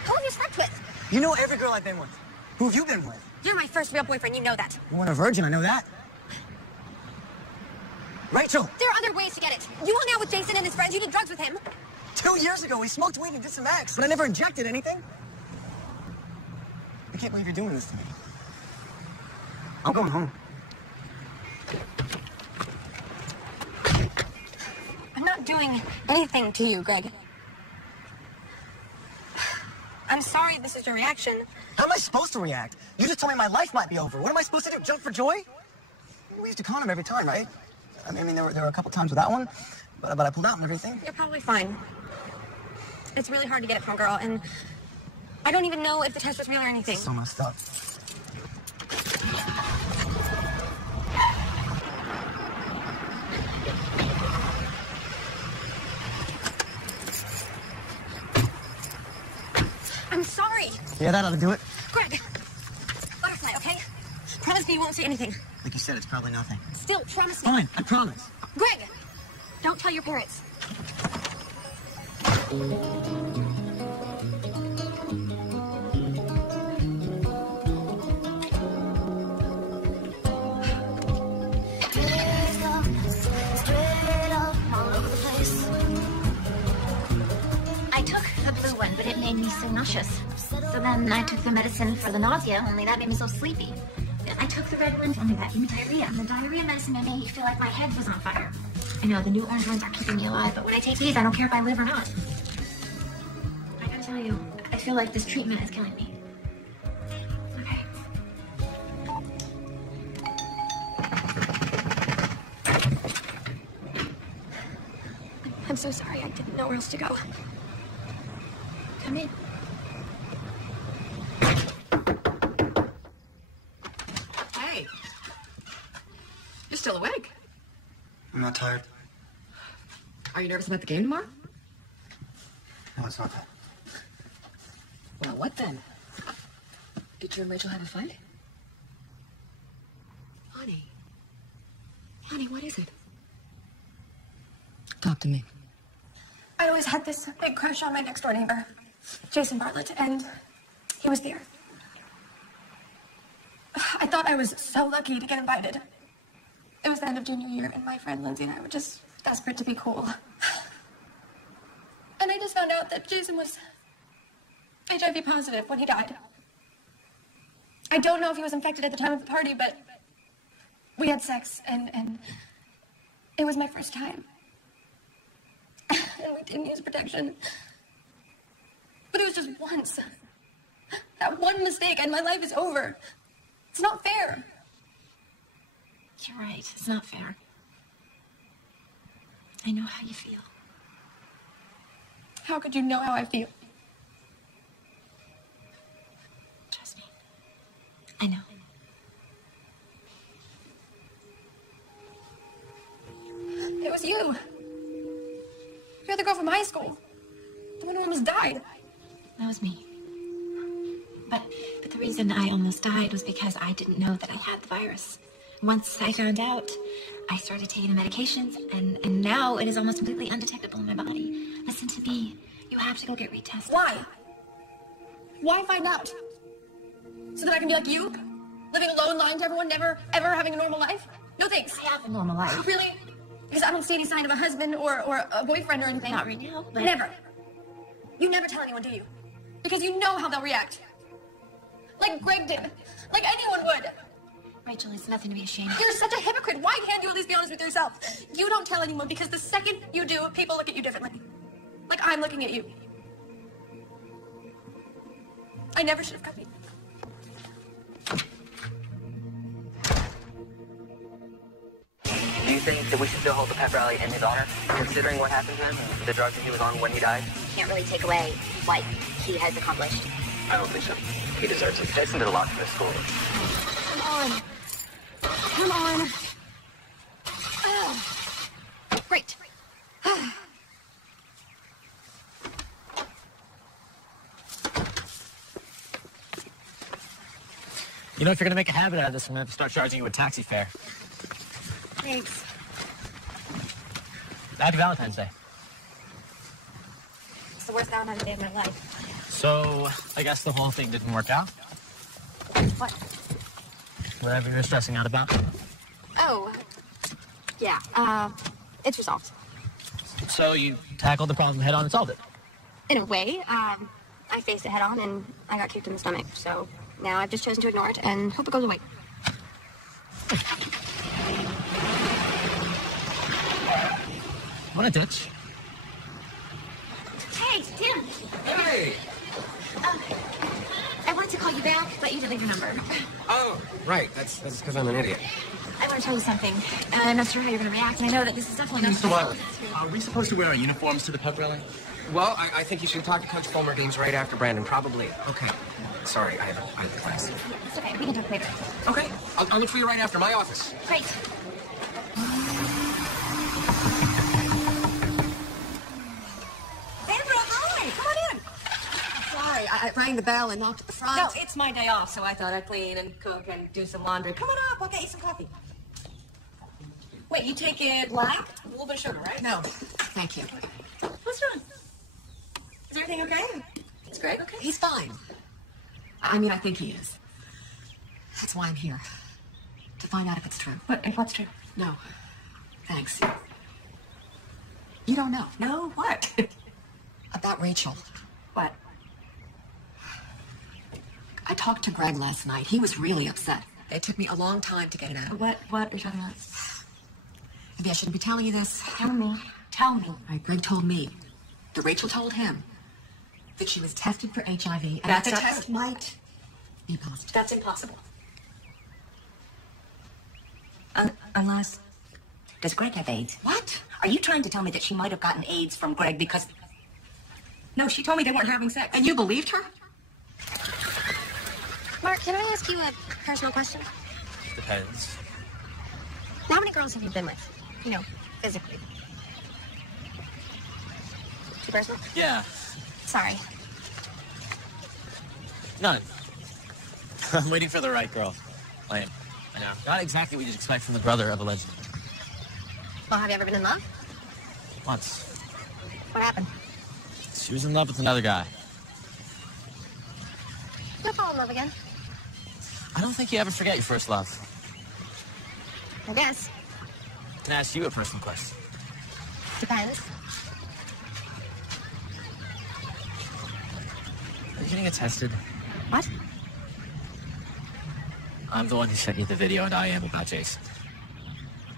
Who have you slept with? You know every girl I've been with. Who have you been with? You're my first real boyfriend. You know that. You weren't a virgin, I know that. Rachel! There are other ways to get it. You hung out with Jason and his friends. You did drugs with him. 2 years ago, we smoked weed and did some acts, but I never injected anything. I can't believe you're doing this to me. I'm going home. I'm not doing anything to you, Greg. I'm sorry this is your reaction. How am I supposed to react? You just told me my life might be over. What am I supposed to do? Jump for joy? We used to condom every time, right? I mean, there were a couple times with that one, but I pulled out and everything. You're probably fine. It's really hard to get it from a girl, and I don't even know if the test was real or anything. So messed up. I'm sorry. Yeah, that ought to do it. Greg, last night, okay? Promise me you won't say anything. Like you said, it's probably nothing. Still, promise me. Fine, I promise. Greg, don't tell your parents. I took the blue one, but it made me so nauseous. So then I took the medicine for the nausea, only that made me so sleepy. Then I took the red one, only that gave me diarrhea. And the diarrhea medicine made me feel like my head was on fire. I know, the new orange ones are keeping me alive, but when I take these, I don't care if I live or not. I gotta tell you, I feel like this treatment is killing me. Okay. I'm so sorry. I didn't know where else to go. Come in. Hey! You're still awake. I'm not tired. Are you nervous about the game tomorrow? No, it's not that. Well, what then? Did you and Rachel have a fight? Honey. Honey, what is it? Talk to me. I always had this big crush on my next door neighbor, Jason Bartlett, and he was there. I thought I was so lucky to get invited. It was the end of junior year, and my friend Lindsay and I were just desperate to be cool. And I just found out that Jason was HIV positive when he died. I don't know if he was infected at the time of the party, but we had sex, and it was my first time. And we didn't use protection. But it was just once. That one mistake, and my life is over. It's not fair. You're right. It's not fair. I know how you feel. How could you know how I feel? Trust me. I know. It was you. You're the girl from high school. The one who almost died. That was me. But the reason I almost died was because I didn't know that I had the virus. Once I found out, I started taking the medications, and now it is almost completely undetectable in my body. Listen to me. You have to go get retested. Why? Why find out? So that I can be like you? Living alone, lying to everyone, never, ever having a normal life? No thanks. I have a normal life. Really? Because I don't see any sign of a husband or a boyfriend or anything. Not right now, but... Never. You never tell anyone, do you? Because you know how they'll react. Like Greg did. Like anyone would. Rachel, it's nothing to be ashamed of. You're such a hypocrite. Why can't you at least be honest with yourself? You don't tell anyone because the second you do, people look at you differently. Like I'm looking at you. I never should have cut you. Do you think that we should still hold the pep rally in his honor, considering what happened to him and the drugs that he was on when he died? Can't really take away what he has accomplished. I don't think so. He deserves it. Jason did a lot for this school. Come on. Come on. Great. You know, if you're going to make a habit out of this, I'm going to have to start charging you a taxi fare. Thanks. Happy Valentine's Day. It's the worst Valentine's Day of my life. So, I guess the whole thing didn't work out? What? Whatever you're stressing out about. Oh. Yeah, it's resolved. So you tackled the problem head on and solved it? In a way, I faced it head on and I got kicked in the stomach. So now I've just chosen to ignore it and hope it goes away. What a ditch. Hey, Tim. Hey! I wanted to call you back, but you didn't leave your number. Oh, right. That's because I'm an idiot. I want to tell you something. I'm not sure how you're going to react, and I know that this is definitely not... Mr. Wiley, are we supposed to wear our uniforms to the pep rally? Well, I think you should talk to Coach Fulmer games right after Brandon, probably. Okay. Sorry, I have a class. It's okay. We can talk later. Okay. I'll look for you right after my office. Great. Sandra, hi. Come on in. Sorry, I rang the bell and knocked at the front. No, it's my day off, so I thought I'd clean and cook and do some laundry. Come on up. I'll get you some coffee. Wait, you take it black? A little bit of sugar, right? No, thank you. What's wrong? Is everything okay? Is Greg okay? He's fine. I mean, I think he is. That's why I'm here. To find out if it's true. What? If what's true? No. Thanks. You don't know. No, what? About Rachel. What? I talked to Greg last night. He was really upset. It took me a long time to get it out. What are you talking about? Maybe I shouldn't be telling you this. Tell me. Tell me. Right, Greg told me that Rachel told him that she was tested for HIV and That's that the not test true. might be positive. That's impossible. Unless... Does Greg have AIDS? What? Are you trying to tell me that she might have gotten AIDS from Greg because... No, she told me they weren't having sex. And you believed her? Mark, can I ask you a personal question? Depends. How many girls have you been with? You know, physically. Too personal? Yeah. Sorry. None. I'm waiting for the right girl. I am. I know. Not exactly what you'd expect from the brother of a legend. Well, have you ever been in love? Once. What happened? She was in love with another guy. You'll fall in love again. I don't think you ever forget your first love. I guess. Can I ask you a personal question? Depends. Are you getting it tested? What? I'm the one who sent you the video, and I am about Jason.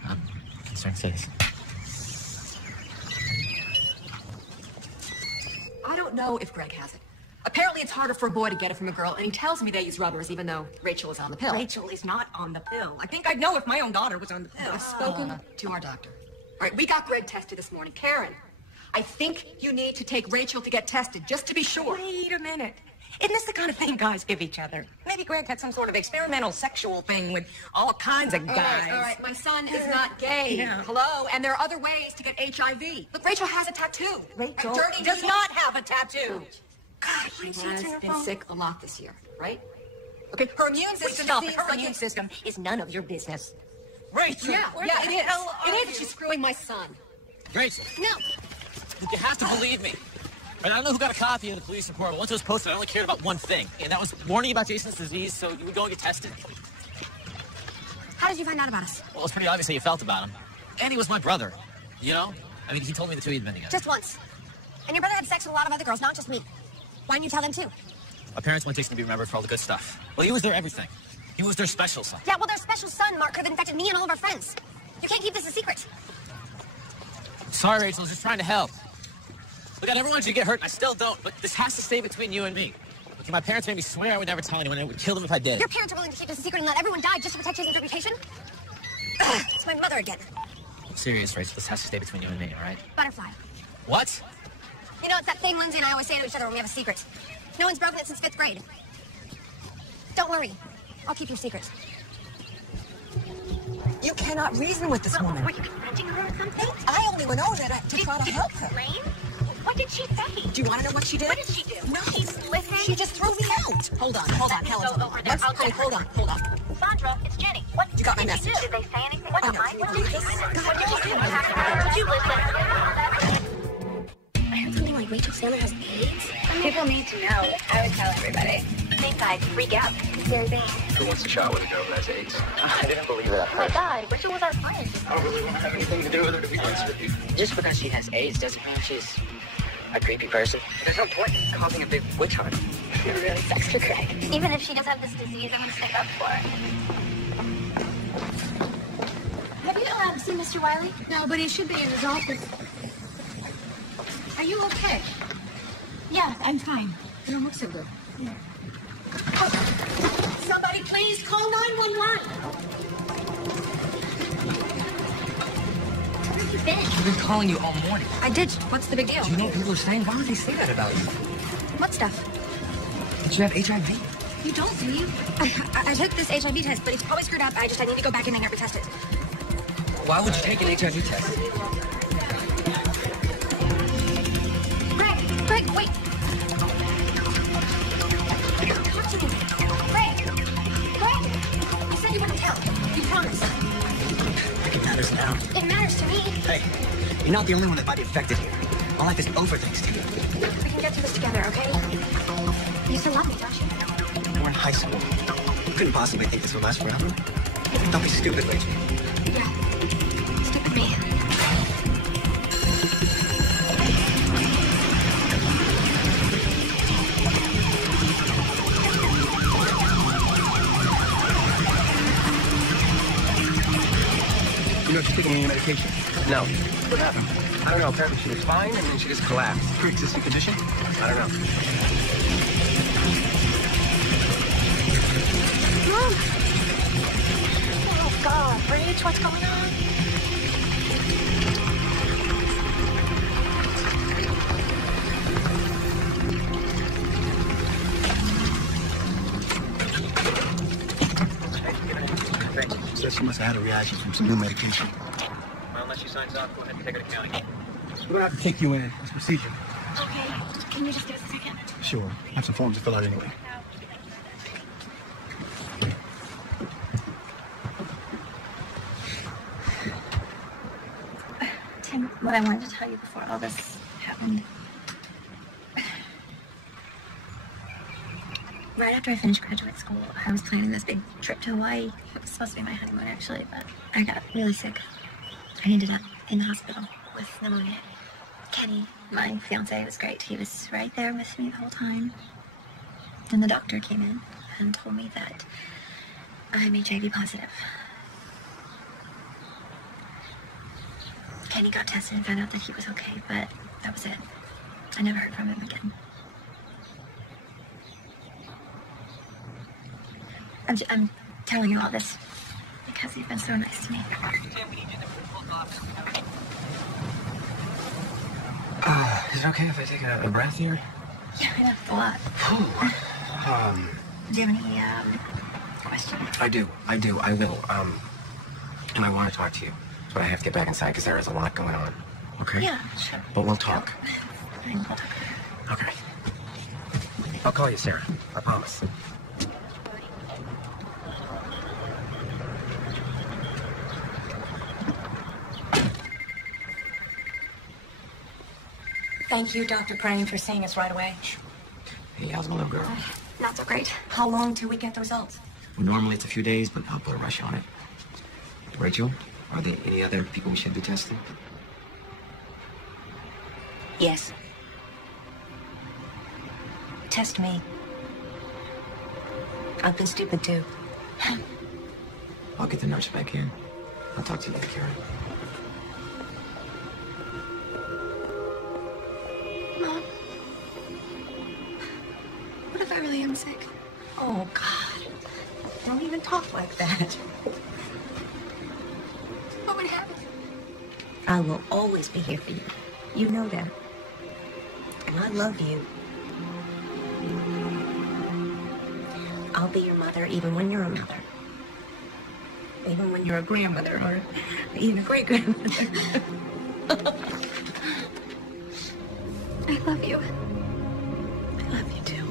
I'm concerned citizen. I don't know if Greg has it. Apparently it's harder for a boy to get it from a girl, and he tells me they use rubbers even though Rachel is on the pill. Rachel is not on the pill. I think I'd know if my own daughter was on the pill. I've spoken to our doctor. All right, we got Greg tested this morning. Karen, I think you need to take Rachel to get tested, just to be sure. Wait a minute. Isn't this the kind of thing guys give each other? Maybe Greg had some sort of experimental sexual thing with all kinds of guys. All right. My son is not gay. Yeah. Hello? And there are other ways to get HIV. Look, Rachel has a tattoo. Rachel Dirty does deeds. not have a tattoo. God, she has been sick a lot this year, right? Okay, her immune system Stop it. seems Her like immune system is none of your business. Rachel! Yeah, Where it the is. hell are It is. you? She's screwing my son. Rachel, No. you have to believe me. Right, I don't know who got a copy of the police report, but once it was posted, I only cared about one thing, and that was warning about Jason's disease, so you would go and get tested. How did you find out about us? Well, it's pretty obvious how you felt about him. And he was my brother, you know? I mean, he told me the two of you had been together. Just once. And your brother had sex with a lot of other girls, not just me. Why didn't you tell them too? My parents want Jason to be remembered for all the good stuff. Well, he was their everything. He was their special son. Yeah, well, their special son, Mark, could have infected me and all of our friends. You can't keep this a secret. Sorry, Rachel, I was just trying to help. Look, I never wanted you to get hurt, and I still don't, but this has to stay between you and me. Okay, my parents made me swear I would never tell anyone, and I would kill them if I did. Your parents are willing to keep this a secret and let everyone die just to protect Jason's reputation? Ugh, it's my mother again. I'm serious, Rachel. This has to stay between you and me, all right? Butterfly. What? You know, it's that thing Lindsay and I always say to each other when we have a secret. No one's broken it since 5th grade. Don't worry. I'll keep your secret. You cannot reason with this woman. Were you confronting her or something? I only went over there to try to help her. Rain? What did she say? Do you want to know what she did? What did she do? No. She's listening. She just threw me out. Hold on, Helen. Go over there. I'll Honey, hold on. Sandra, it's Jenny. What You got my did message. She do? Did they say anything? What I did know. What did you say? Did you listen? I heard something like Rachel Sandler has AIDS. People need to know. I would tell everybody. Think I'd freak out. Very bad. Who wants a shot with a girl who has AIDS? I didn't believe it at Oh my first. God, Rachel was our friend. I don't really want to have anything to do with her, to be honest with you. Just because she has AIDS doesn't mean she's a creepy person. There's no point in causing a big witch hunt. It really sucks for Craig. Even if she does have this disease, I'm gonna stick up for her. Have you seen Mr. Wiley? No, but he should be in his office. Are you okay? Yeah, I'm fine. You don't look so good. Somebody please call 911. Where have you been? I've been calling you all morning. I did. What's the big deal? Do you know what people are saying? Why would they say that about you? What stuff? That you have HIV? You don't, do you? I took this HIV test, but it's probably screwed up. I need to go back in and get retested. Why would you take an HIV test? Greg, wait. Talk to me. Greg, you said you wouldn't tell. You promised. It matters now. It matters to me. Hey, you're not the only one that might be affected here. My life is over thanks to you. We can get through this together, okay? You still love me, don't you? We're in high school. You couldn't possibly think this would last forever. Don't be stupid, Rachel. Yeah. Stick with me. You know, she's taking any medication? No. What happened? I don't know. Apparently she was fine, and then she just collapsed. Pre-existing condition? I don't know. Mom! Oh, God. Rach, what's going on? She said she must have had a reaction from some new medication. Well, unless she signs off, go ahead and take her to county. We're gonna have to take you in. It's procedure. Okay. Can you just give us a second? Sure. I have some forms to fill out anyway. Tim, what I wanted to tell you before all this happened. Right after I finished graduate school, I was planning this big trip to Hawaii. It was supposed to be my honeymoon, actually, but I got really sick. I ended up in the hospital with pneumonia. Kenny, my fiance, was great. He was right there with me the whole time. Then the doctor came in and told me that I'm HIV positive. Kenny got tested and found out that he was okay, but that was it. I never heard from him again. I'm telling you all this because you've been so nice to me. Is it okay if I take a breath here? Yeah, I know, it's a lot. Do you have any, questions? I do. I will. And I want to talk to you. But I have to get back inside because there is a lot going on. Okay? Yeah, sure. But we'll talk. Fine, we'll talk. Okay. I'll call you, Sarah. I promise. Thank you, Dr. Prane, for seeing us right away. Hey, how's my little girl? Not so great. How long till we get the results? Well, normally it's a few days, but I'll put a rush on it. Rachel, are there any other people we should be testing? Yes. Test me. I've been stupid, too. I'll get the nurse back in. I'll talk to you later, Karen. Mom, what if I really am sick? Oh, God. Don't even talk like that. What would happen? I will always be here for you. You know that. And I love you. I'll be your mother even when you're a mother. Even when you're a grandmother or even a great-grandmother. I love you. I love you too.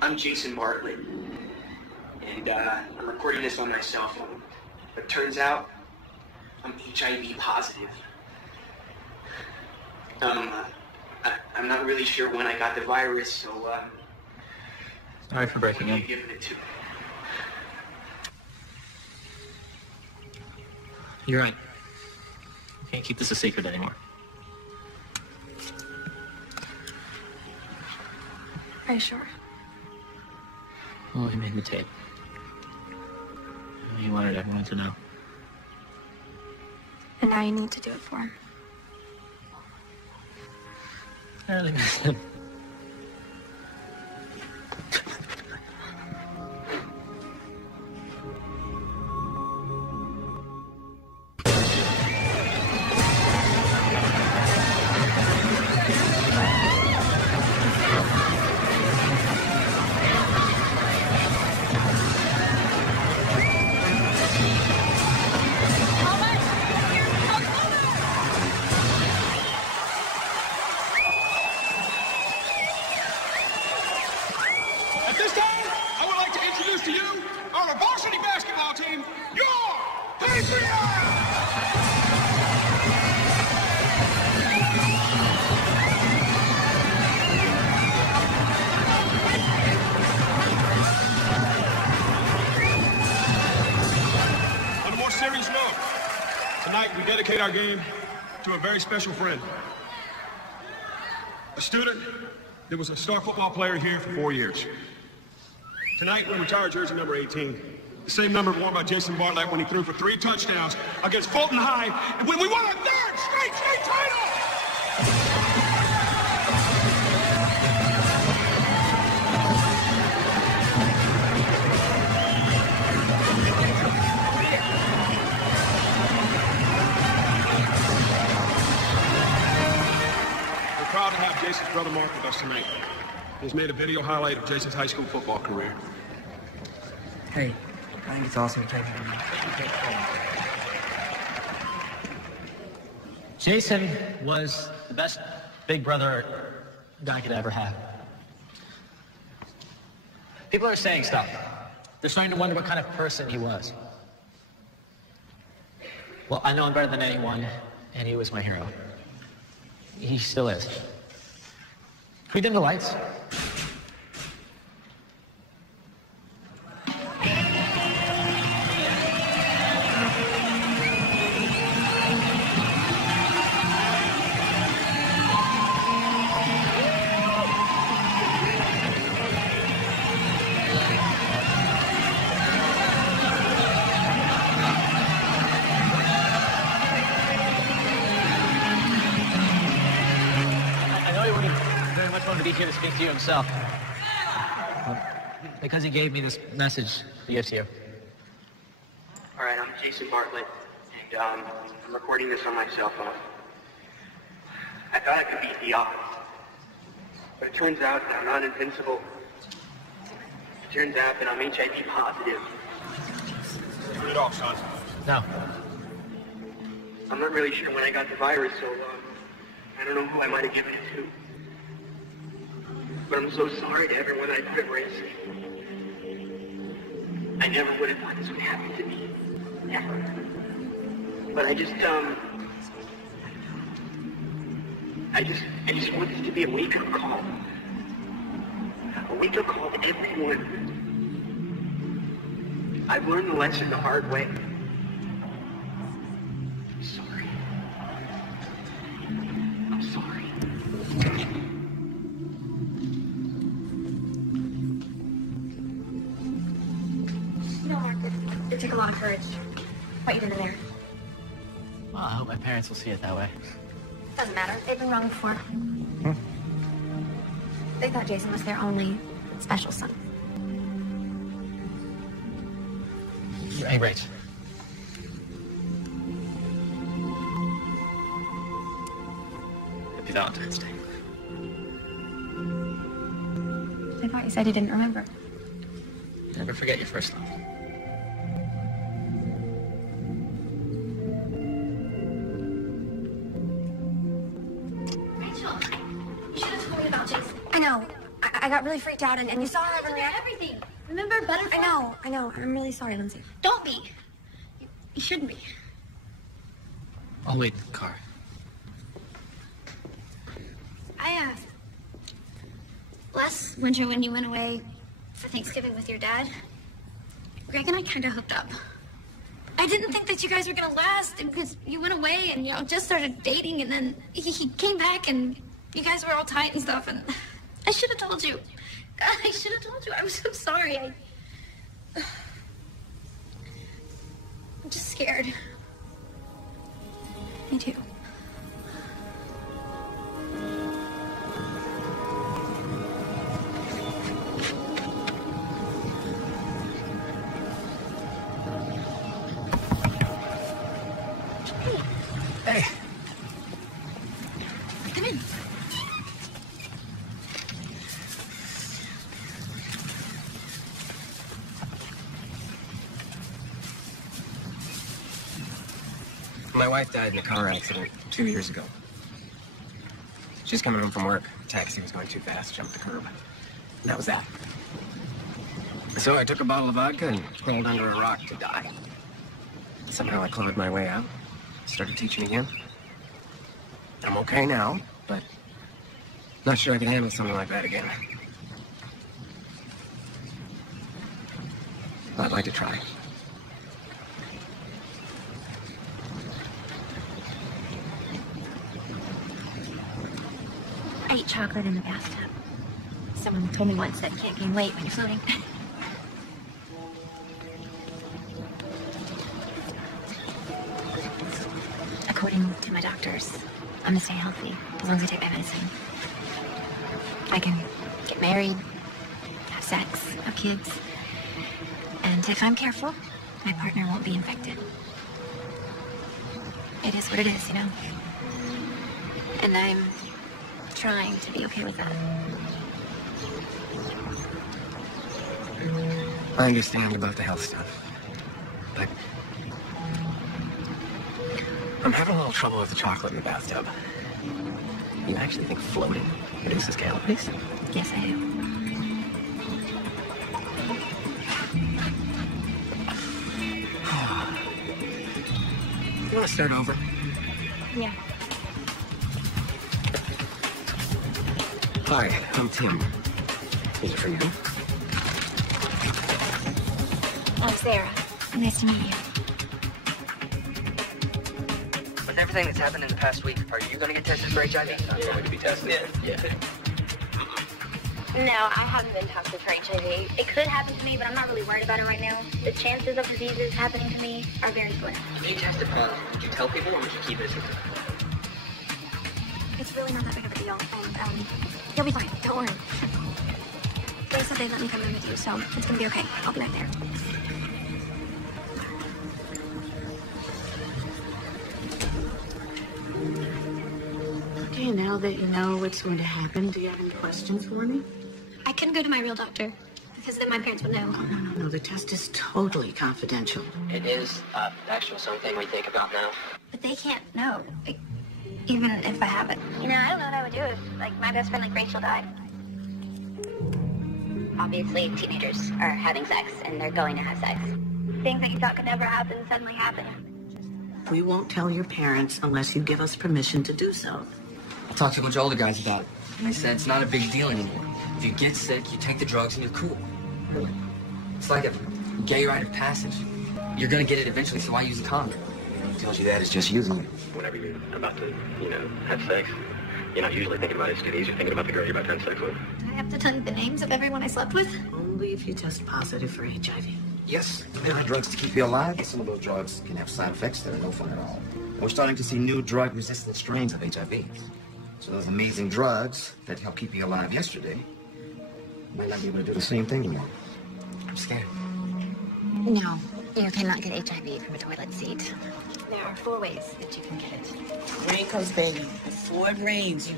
I'm Jason Bartlett, and I'm recording this on my cell phone. But turns out, I'm HIV positive. I'm not really sure when I got the virus, so Sorry for breaking in. giving it to. You're right. We can't keep this a secret anymore. Are you sure? Well, he made the tape. He wanted everyone to know. And now you need to do it for him. I really miss him. At this time, I would like to introduce to you our varsity basketball team, your On a more serious note, tonight we dedicate our game to a very special friend. A student that was a star football player here for 4 years. Tonight, we retire jersey number 18. The same number worn by Jason Bartlett when he threw for 3 touchdowns against Fulton High and when we won our 3rd straight state title! We're proud to have Jason's brother Mark with us tonight. He's made a video highlight of Jason's high school football career. Hey, I think it's awesome to take it. Jason was the best big brother a guy could ever have. People are saying stuff. They're starting to wonder what kind of person he was. Well, I know him better than anyone, and he was my hero. He still is. Can we dim the lights? To be here to speak to you himself. Because he gave me this message to give to you. All right, I'm Jason Bartlett, and I'm recording this on my cell phone. I thought I could beat the odds, but it turns out that I'm not invincible. It turns out that I'm HIV positive. Turn it off, son. No. I'm not really sure when I got the virus, so I don't know who I might have given it to. But I'm so sorry to everyone I put at risk. I never would have thought this would happen to me. Never. But I just want this to be a wake-up call. A wake-up call to everyone. I've learned the lesson the hard way. I'm sorry. I'm sorry. It took a lot of courage. What you did in there. Well, I hope my parents will see it that way. Doesn't matter. They've been wrong before. They thought Jason was their only special son. Hey, Rach. Happy Valentine's Day. I thought you said you didn't remember. Never forget your first love. I know. I got really freaked out, and you saw how I reacted. Everything. Remember butterfly? I know. I'm really sorry, Lindsay. Don't be. You shouldn't be. I'll wait in the car. Last winter when you went away for Thanksgiving with your dad, Greg and I kind of hooked up. I didn't think that you guys were gonna last because you went away and, just started dating, and then he came back and you guys were all tight and stuff, and I should have told you. God, I should have told you. I'm so sorry. I'm just scared. Me too. Hey. Come in. My wife died in a car accident 2 years ago. She was coming home from work. The taxi was going too fast, jumped the curb. And that was that. So I took a bottle of vodka and crawled under a rock to die. Somehow I clawed my way out. Started teaching again. I'm okay now, but not sure I can handle something like that again. But I'd like to try. I eat chocolate in the bathtub. Someone told me once that you can't gain weight when you're floating. According to my doctors, I'm gonna stay healthy as long as I take my medicine. I can get married, have sex, have kids, and if I'm careful, my partner won't be infected. It is what it is, And I'm trying to be okay with that. I understand about the health stuff, but I'm having a little trouble with the chocolate in the bathtub. You actually think floating reduces calories? Yes, I do. You want to start over? Yeah. Hi, I'm Tim. These are for you. I'm Sarah. Nice to meet you. With everything that's happened in the past week, are you going to get tested for HIV? I'm going to be tested. Yeah. No, I haven't been tested for HIV. It could happen to me, but I'm not really worried about it right now. The chances of diseases happening to me are very slim. When you tested positive, did you tell people or would you keep it a secret? It's really not that big of a deal, and you'll be fine. Don't worry. They said they'd let me come in with you, so it's gonna be okay. I'll be right there. Okay, now that you know what's going to happen, do you have any questions for me? I couldn't go to my real doctor because then my parents would know. No, the test is totally confidential. It is actually something we think about now. But they can't know, like, even if I have it. You know, I don't know what I would do if, like, my best friend, like, Rachel died. Obviously, teenagers are having sex, and they're going to have sex. Things that you thought could never happen suddenly happen. We won't tell your parents unless you give us permission to do so. I talked to a bunch of older guys about it, and they said it's not a big deal anymore. If you get sick, you take the drugs and you're cool. It's like a gay rite of passage. You're gonna get it eventually, so why use a condom? Who tells you that? It's just using it. Whenever you're about to, have sex, you're not usually thinking about STDs. You're thinking about the girl you're about to have sex with. Do I have to tell you the names of everyone I slept with? Only if you test positive for HIV. Yes, there are drugs to keep you alive, but some of those drugs can have side effects that are no fun at all. We're starting to see new drug-resistant strains of HIV. So those amazing drugs that helped keep you alive yesterday might not be able to do the same thing anymore. I'm scared. No, you cannot get HIV from a toilet seat. There are 4 ways that you can get it. Rain comes, baby. Before it rains, you